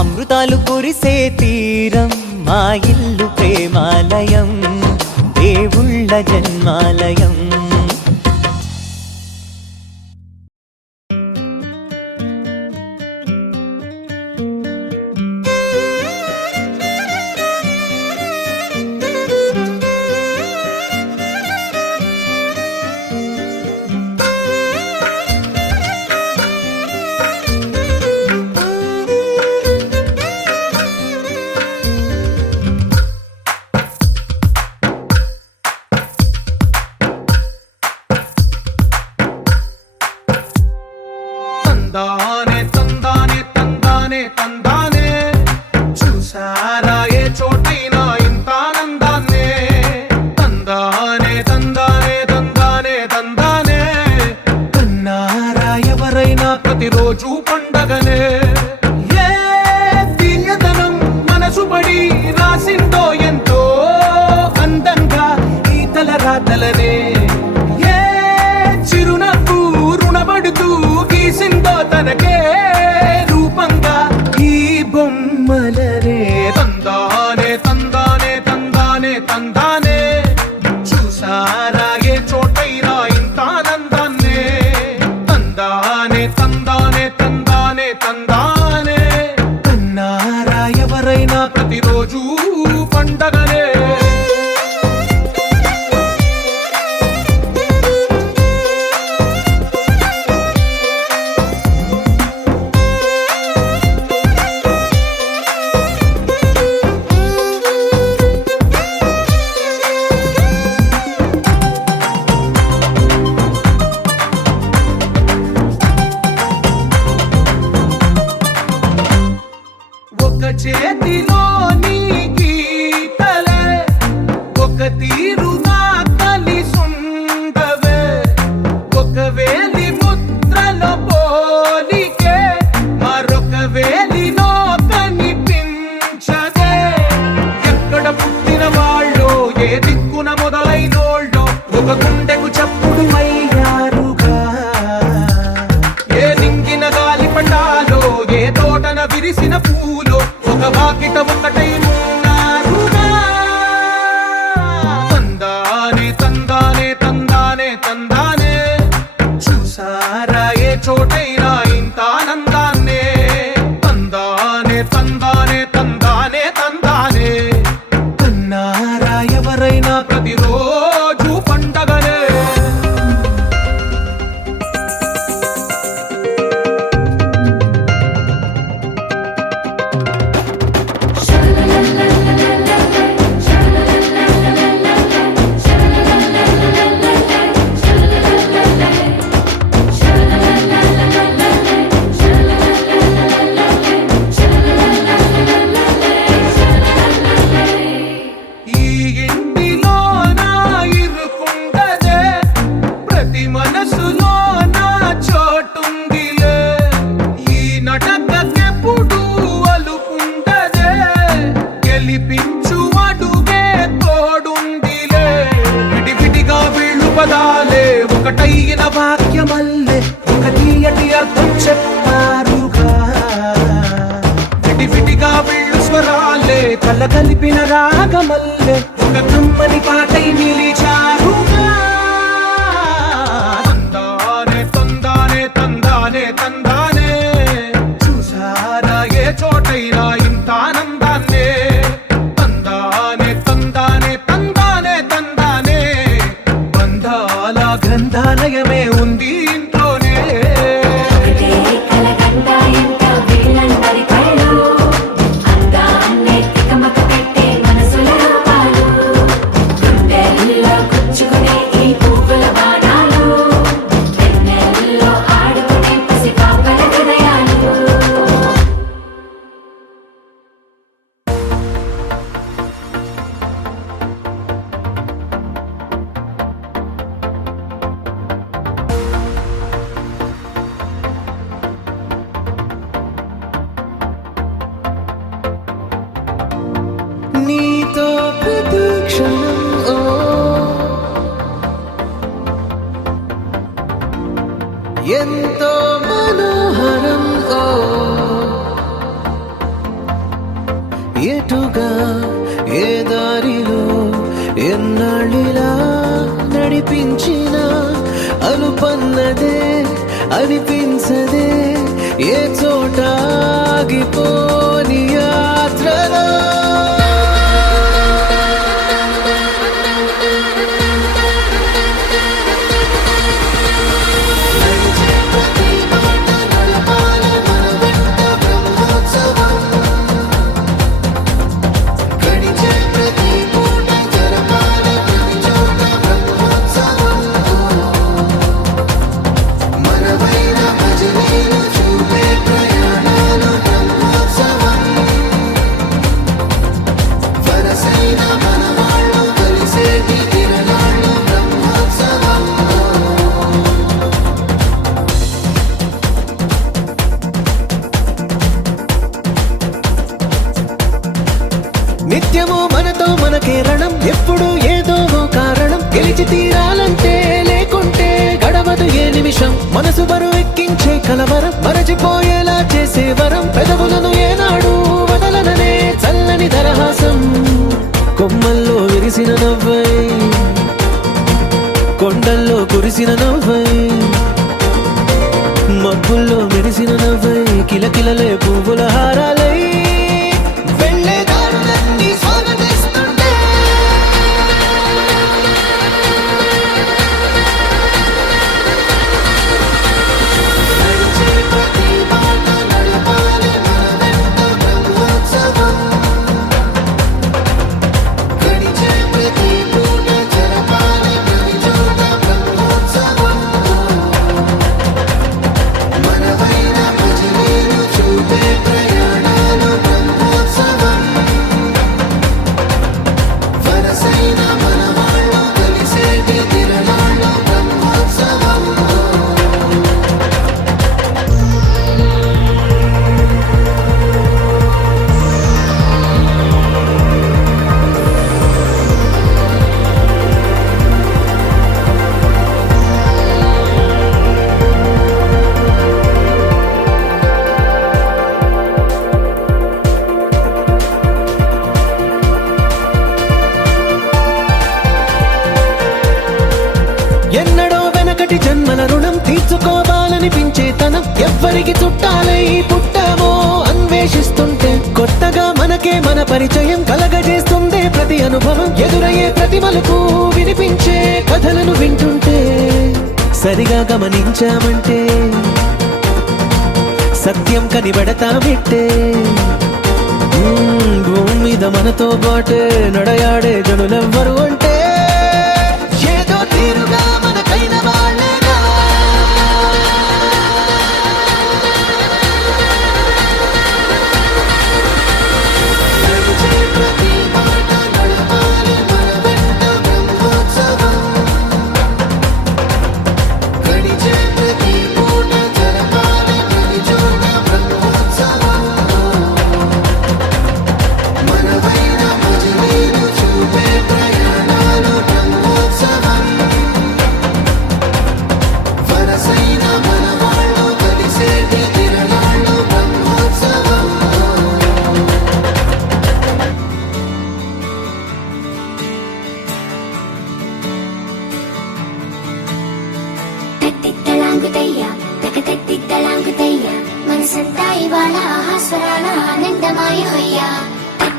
అమృతాలు కురిసే తీరం మా ఇల్లు ప్రేమాలయం దేవుళ్ళ జన్మాలయం తందానే తందానే తందానే తందానే చూసారా ఏ చోటైనా ఇంత ఆనందాన్నే తందానే తందానే తందానే తందానే కన్నారా ఎవరైనా ప్రతిరోజు పండగనే ఏ తీయదనం మనసు పడి రాసిందో ఎంతో అందంగా ఈ తల రాతలనే ఏ చిరునవ్వు రుణపడుతూ గీసిందో తనకే రూపంగా ఈ బొమ్మలనే తందానే తందానే తందానే తందానే చూసారా ఏ చోటైనా ఇంత ఆనందాన్నే తందానే తందానే తందానే తందానే కన్నారా ఎవరైనా ప్రతిరోజు పండగనే ఒక చేతిలో నీ గీతలే ఒక తీరుగా కలిసుండవే ఒక వేలి ముద్రలో పోలికే మరొక వేలిలో కనిపించదే ఎక్కడ పుట్టిన వాళ్ళో ఏ దిక్కున మొదలైనోళ్ళో ఒక గుండెకు చప్పుడు అయ్యారుగా ఏ నింగిన గాలి పటాలో ఏ తోటన విరిసిన పూలో ఒక వాకిట ఒకటై ఉన్నారుగా తందానే తందానే తందానే తందానే చూసారా ఏ చోటైనా ఇంత ఆనందాన్నే తందానే తందానే తందానే తందానే కన్నారా ఎవరైనా ప్రతిరోజు పండగనే శరణం ఒకటైన వాక్యమల్లే ఒక తీయటి అర్థం చెప్పారుగా విటిగా వీళ్ళు స్వరాలే కళ్ళ కలిపిన రాగమల్లే ఒక కమ్మని పాటై నిలిచారుగా తందానే తందానే తందానే తందానే చూసారా ఏ చోటైనా ఇంత ఆనందాన్నే తందానే తందానే తందానే తందానే బంధాల గ్రంథాలయమే ఉంది ఇంట్లోనే ఒకటే కలగంట ఎంత వీళ్ళందరి కళ్ళు అందాన్నే తికమక పెట్టే మనసుల రూపాలు గుండెల్లో గుచ్చుకునే ఈ పువ్వుల బాణాలు వెన్నెల్లో ఆడుకునే పసిపాపల హృదయాలు నీతో ప్రతిక్షణం ఎంతో మనోహరం ఎటుగా ఏ దారిలో ఎన్నాళ్ళిలా నడిపించిన అలుపన్నదే అనిపించదే ఏ చోట ఆగిపోని యాత్రలో నిత్యము మనతో మనకే రణం ఎప్పుడు ఏదో ఓ కారణం గెలిచి తీరాలంటే లేకుంటే గడవదు ఏ నిమిషం మనసు బరువు ఎక్కించే కలవరం మరచిపోయేలా చేసే వరం పెదవులను ఏనాడు వదలననే చల్లని దరహాసం కొమ్మల్లో విరిసిన నవ్వై కొండల్లో కురిసిన నవ్వై మబ్బుల్లో మెరిసిన నవ్వై కిలకిలలే పువ్వుల హారాలై వెళ్ళే దారులన్నీ స్వాగతిస్తుంటే ఎన్నడో వెనకటి జన్మల రుణం తీర్చుకోవాలనిపించే తనం ఎవ్వరికి చుట్టాలై పుట్టామో అన్వేషిస్తుంటే కొత్తగా మనకే మన పరిచయం కలగజేస్తుందే ప్రతి అనుభవం ఎదురయ్యే ప్రతి మలుపు వినిపించే కథలను వింటుంటే సరిగా గమనించామంటే సత్యం కనిపెడతామిట్టే భూమి మీద మనతో పాటే నడయాడే జనులెవ్వరు అంటే ఏదో తీరుగా మనకైన వాళ్ళేగా మనవైన మజిలీలు చూపే ప్రయాణాలు బ్రహ్మోత్సవం తిత్తలాంగుతయ్య తిత్తలాంగుతయ్య మనసంతా ఇవాళ ఆహాస్వరాల ఆనందమాయ హొయ్యా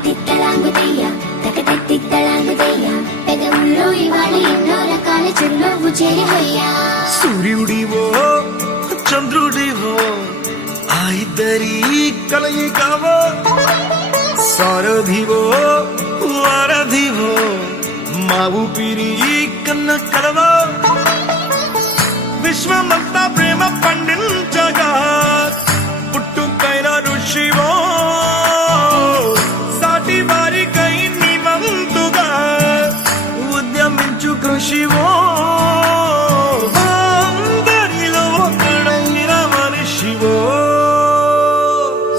తిత్తలాంగుతయ్య తిత్తలాంగుతయ్య పెదవుల్లో ఇవాళ ఎన్నో రకాల చిరునవ్వు చేరి హొయ్యా సూర్యుడివో చంద్రుడివో ఆ ఇద్దరి కలయికవో సారథివో వారధివో మా ఊపిరి కన్న కలవో విశ్వమంతా ప్రేమ పండించగా పుట్టుకైన ఋషివో సాటి వారికై నివంతుగా ఉద్యమించు కృషివో అందరిలో ఒకడైన మనిషివో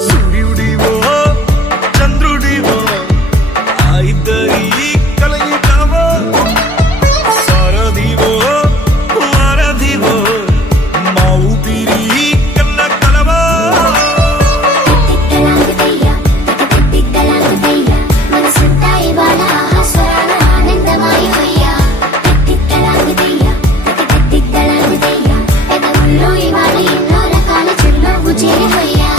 సూర్యుడివో చంద్రుడివో ఆ ఇద్దరి కలయికవో సారథివో వారధివో మా ఊపిరి కన్న కలవో తిత్తలాంగుతయ్య తిత్తలాంగుతయ్య మనసంతా ఇవాళ ఆహాస్వరాల ఆనందమాయ హొయ్యా తిత్తలాంగుతయ్య తిత్తలాంగుతయ్య పెదవుల్లో ఇవాళ ఎన్నో రకాల చిరునవ్వు చేరి హొయ్యా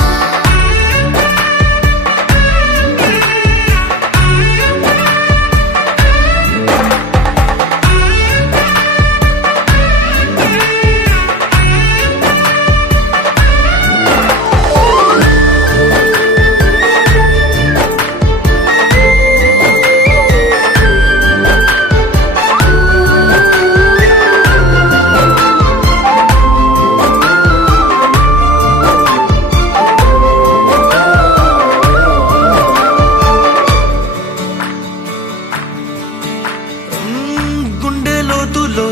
గుండె లోతులో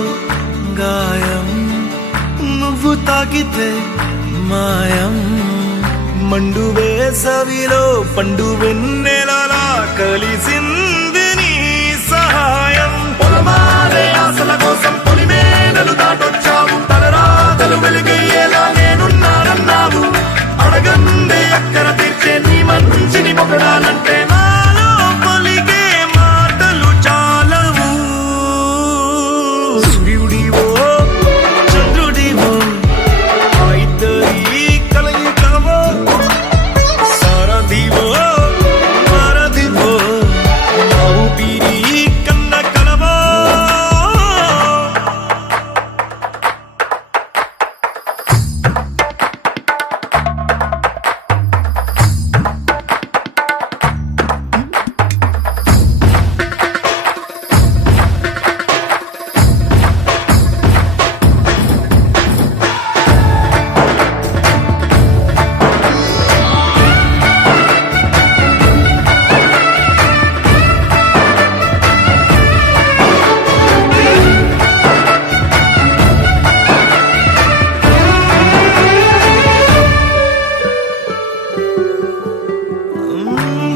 గాయం నువ్వు తాకితే మాయం మండు వేసవిలో పండు వెన్నెలలా కలిసింది నీ సహాయం పొలమారే ఆశల కోసం పొలిమేనలు దాటొచ్చావు తలరాతలు వెలుగయ్యేలా నేనున్నానన్నావు అడగందే అక్కర తీర్చే నీ మంచిని పొగడాలంటే నాలో పలికే మాటలు చాలవు సూర్యుడివో చంద్రుడివో ఆ ఇద్దరి కలయికవో సారథివో వారధివో మా ఊపిరి కన్న కలవో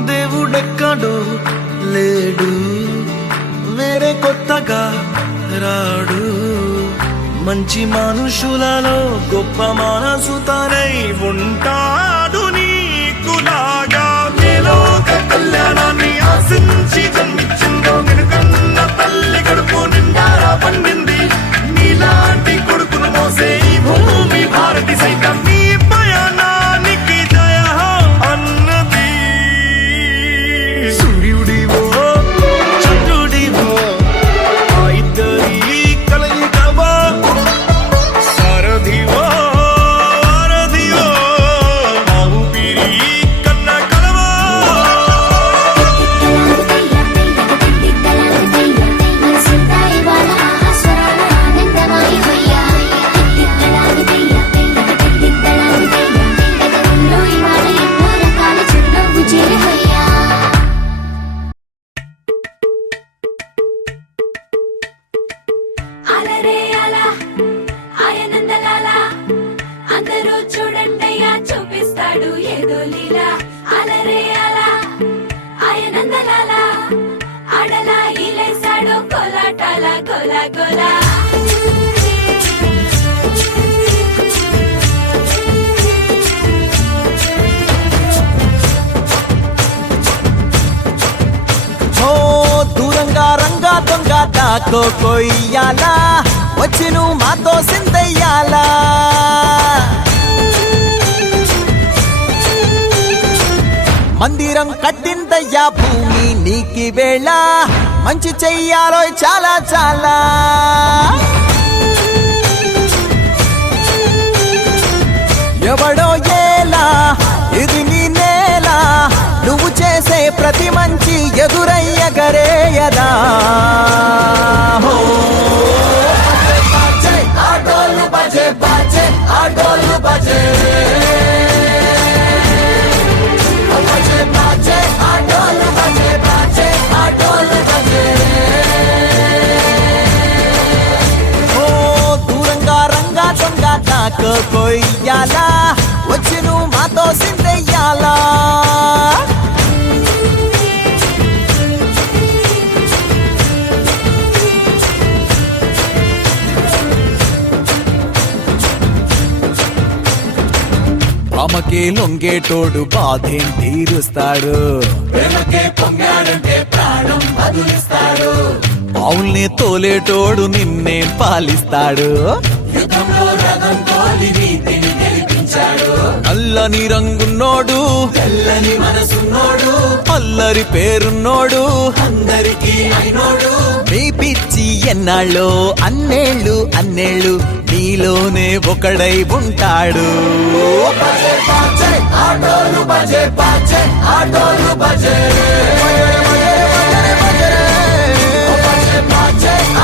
దేవుడెక్కడో లేడు వేరే కొత్తగా రాడు మంచి మనుషులలో గొప్ప మనసు తనై ఉంటాడు నీకులాగా నేలోక కళ్యాణాన్ని ఆశించి జన్మించిందో నిన్నుకన్న తల్లి కడుపు నిండారా పండింది నీలాంటి కొడుకును మోసే ఈ భూమి భారతి సైతం నీ పయనానికి జయ అన్నది సూర్యుడివో చంద్రుడివో ఆ ఇద్దరి కలయికవో సారథివో వారధివో మా ఊపిరి కన్న కలవో తిత్తలాంగుతయ్య మనసంతా ఇవాళ ఆహాస్వరాల ఆనందమాయ హొయ్యా తిత్తలాంగుతయ్య పెదవుల్లో ఇవాళ ఎన్నో రకాల చిరునవ్వు చేరి హొయ్యా అలరే అలా ఆయనందలాల అందరూ చూడండయ్యా చూపిస్తాడు ఏదో లీలా అలరే అలా ఆయనందలాల అడలా ఇలేసాడు కోలాటాల గోలా గోలా ఓ దూరంగా రంగా దొంగ దాకో కొయ్యాలా వచ్చి నువ్వు మాతో సిందయ్యాల మందిరం కట్టిందయ్యా భూమి నీకి వేళ మంచి చెయ్యాలో చాలా చాలా ఎవడో ఏలా ఇది నీ నేల నువ్వు చేసే ప్రతి మంచి ఎదురయ్యగరేయదా ఆటోలు బజే బాజే ఆటోలు బజే దూరంగా రంగా దొంగ నాకు కొయ్యాలా వచ్చి నువ్వు మాతో సిందెయ్యాలా రామకే లొంగేటోడు బాధేం తీరుస్తాడు పావుల్ని తోలేటోడు నిన్నేం పాలిస్తాడు నల్లని రంగున్నోడు తెల్లని మనసున్నోడు అల్లరి పేరున్నోడు అందరికీ అయినోడు మీ పిచ్చి ఎన్నాళ్ళో అన్నేళ్ళు అన్నేళ్ళు నీలోనే ఒకడై ఉంటాడు ఆటోలు బజే బాజే ఆటోలు బజే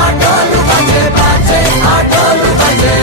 ఆటోలు బజే బాజే ఆటోలు బజే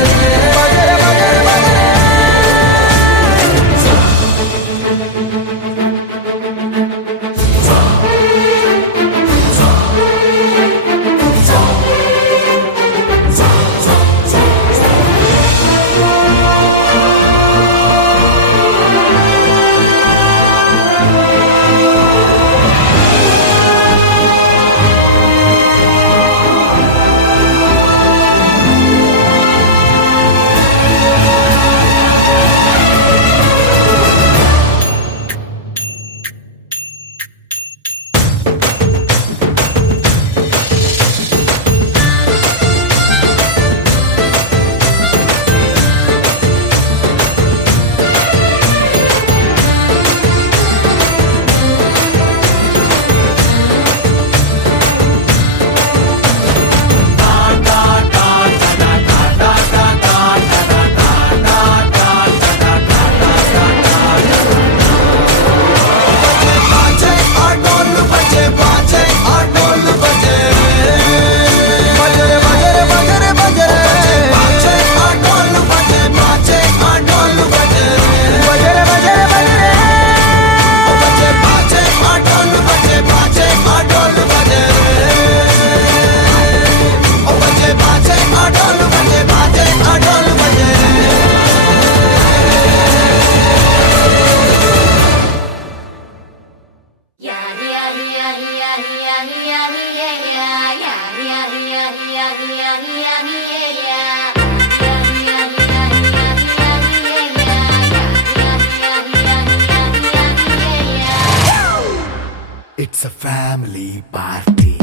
It's a family party.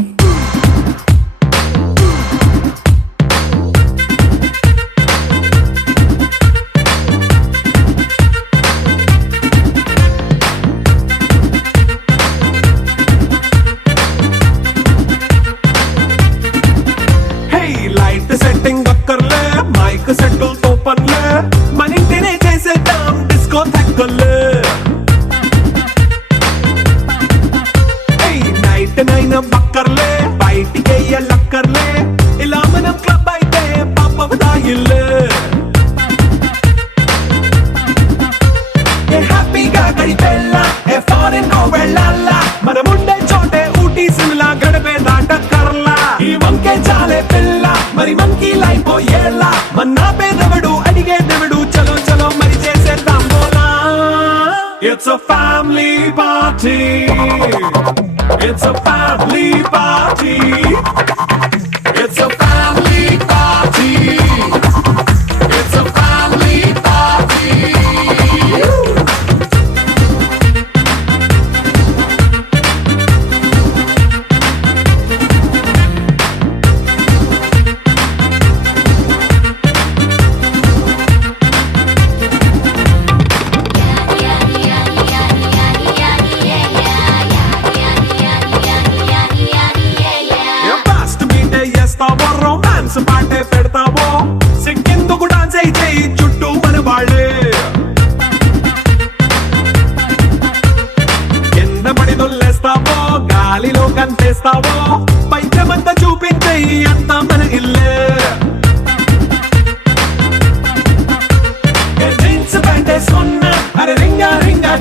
Hey, light setting akkర్లే మైక్ సెట్టిల్ తో పన్లే మనింటినే చేసేద్దాం డిస్కో థక్కర్లే నైన బక్కర్లే బయటికెయ్యలక్కర్లే ఇలా మనం క్లబ్ అయితే పాపదాయిల్లే హ్యాపీగా గడిపెళ్ళా ఏ ఫారెన్ కో వెళ్ళాలా మనముండే చోటే ఊటీ సిమ్లా గడిపే దాటక్కర్లా ఈ వంకే చాలే పిల్ల మరి మంకీ లైఫ్ ఏళ్ళ మన్నా పేదవడు అడిగే దేవుడు చలో చలో మరి చేసేద్దాం బోలా it's a family party. It's a family party. It's a family party. It's a family party.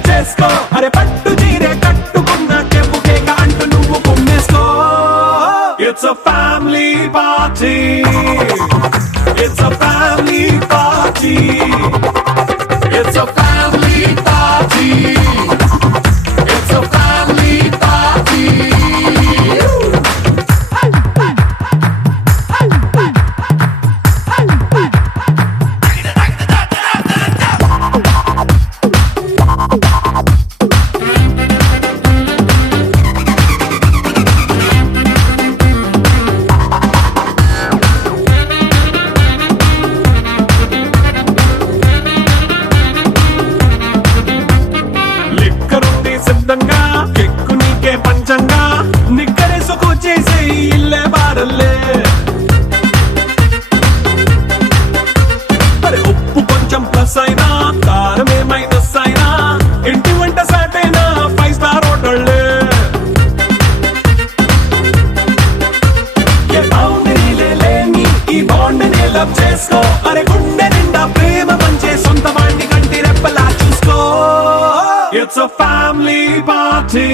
చేసుకో అరే పట్టు చీరే కట్టుకున్న చెప్పు కేక అంటూ నువ్వు కుమ్మేసుకో it's a family party it's a family party it's a family party it's a family party లిక్కరుంది సిద్ధంగా కెక్కు నీకే పంచంగా నిక్కరేసుకు చేసే ఇల్లే బారల్లే అరే ఉప్పు కొంచెం ప్లస్ అయినా కారమే మైనస్ అయినా ఇంటి వంట సాటైనా 5 స్టార్ హోటళ్ళే ఏ బౌండరీలే లేని ఈ బాండ్ని లవ్ చేసుకో అరే గుండె నిండా ప్రేమ పంచే సొంత వాణ్ణి కంటి రెప్పలా చూసుకో It's a family party.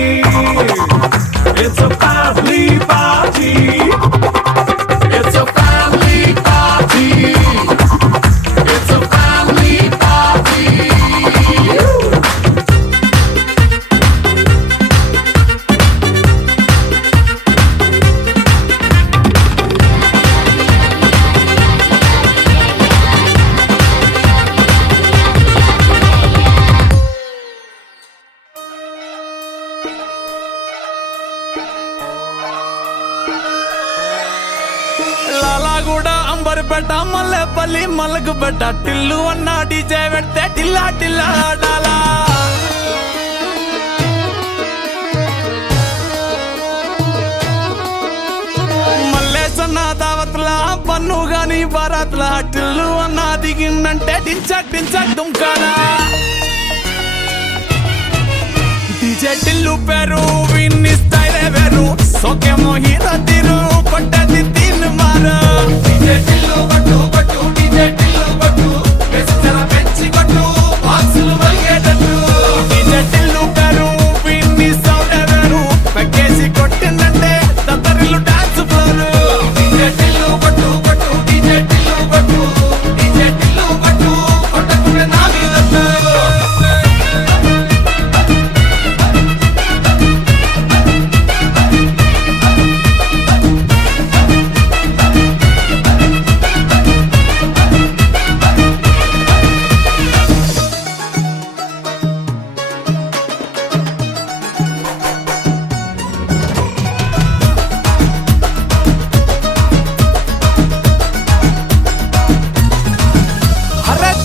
It's a family party. It's a family party. It's a family party. Lalaguda Amberpet Mallepally మలకుపేట Tillu అన్న డీజే పెడితే టిల్లా టిల్లా ఆడాలా మల్లేసన్న దావత్ల పన్ను గాని బారాత్ల టిల్లు అన్న దిగిందంటే టించక్ టించక్ దుంకాలా డీజే టిల్లు పేరు విన్ని స్టైలే వేరు సోకేమో హీరో తీరు కొట్టది తీన్ మారు డీజే టిల్లు కొట్టు కొట్టు డీజే టిల్లు కొట్టు వెచ్చన పెంచి కొట్టు బాక్సులు మలిగేటట్టు డీజే టిల్లు పేరు విన్ని సౌండ్ వేరు పెక్కేసి కొట్టిందంటే తత్తరిల్లు డాన్స్ ఫ్లోర్ డీజే టిల్లు కొట్టు కొట్టు డీజే టిల్లు కొట్టు డీజే టిల్లు కొట్టు కొట్టకుంటే నా మీద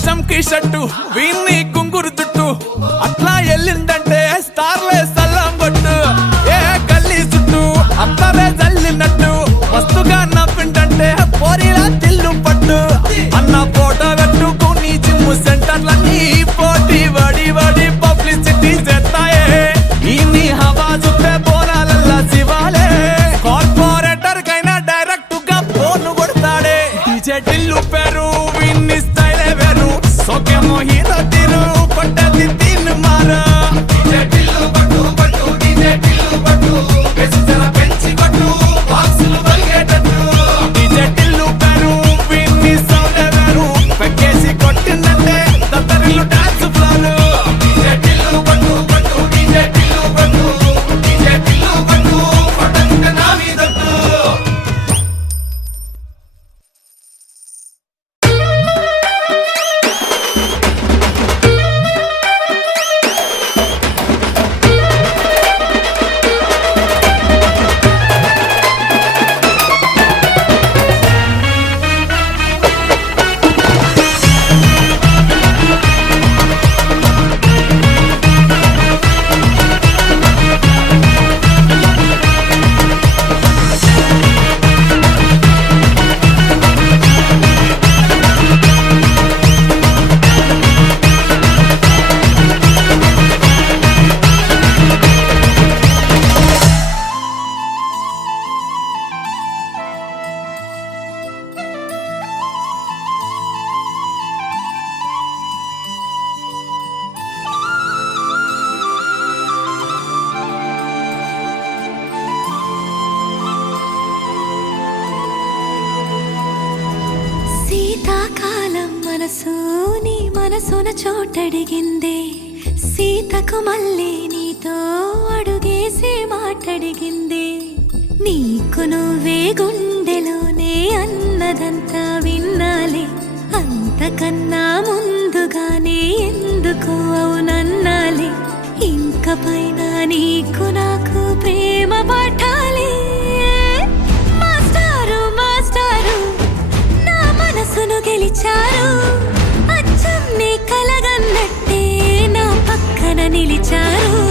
చంకీ షట్టు వీన్ని కుంగురు చుట్టు అట్లా ఎల్లిందంటే స్టార్లే సల్లం కొట్టు ఏ గల్లీ చుట్టూ అత్తరే జల్లినట్టు మస్తుగా నవ్విందంటే పోరిలా తిల్లు పట్టు అన్న ఫోటో పెట్టుకుని జిమ్ సెంటర్లన్నీ పోటీ వడి వడి పబ్లిసిటీ చేస్తాయే ఈ హవా చూస్తే బోనాలల్లా శివాలే కార్పొరేటర్ కైనా డైరెక్ట్ గా ఫోన్ కొడతాడే డీజే టిల్లు పేరు విన్ని స్టైలే వేరు సోకేమో హీరో తీరు కొట్టది తీన్ మారు డీజే టిల్లు కొట్టు కొట్టు డీజే టిల్లు కొట్టు వెచ్చన పెంచి కొట్టు మనసు నీ మనసున చోటడిగిందే సీతకు మళ్ళీ నీతో అడుగేసి మాటడిగిందే నీకు నువ్వే గుండెలోనే అన్నదంతా విన్నాలే అంతకన్నా ముందుగానే ఎందుకు అవునన్నాలే ఇంక పైన నీకు నాకు ప్రేమ పాఠాలే మాస్టారు మాస్టారు నా మనసును గెలిచారు అచ్చం నీ కలగన్నట్టే నా పక్కన నిలిచారు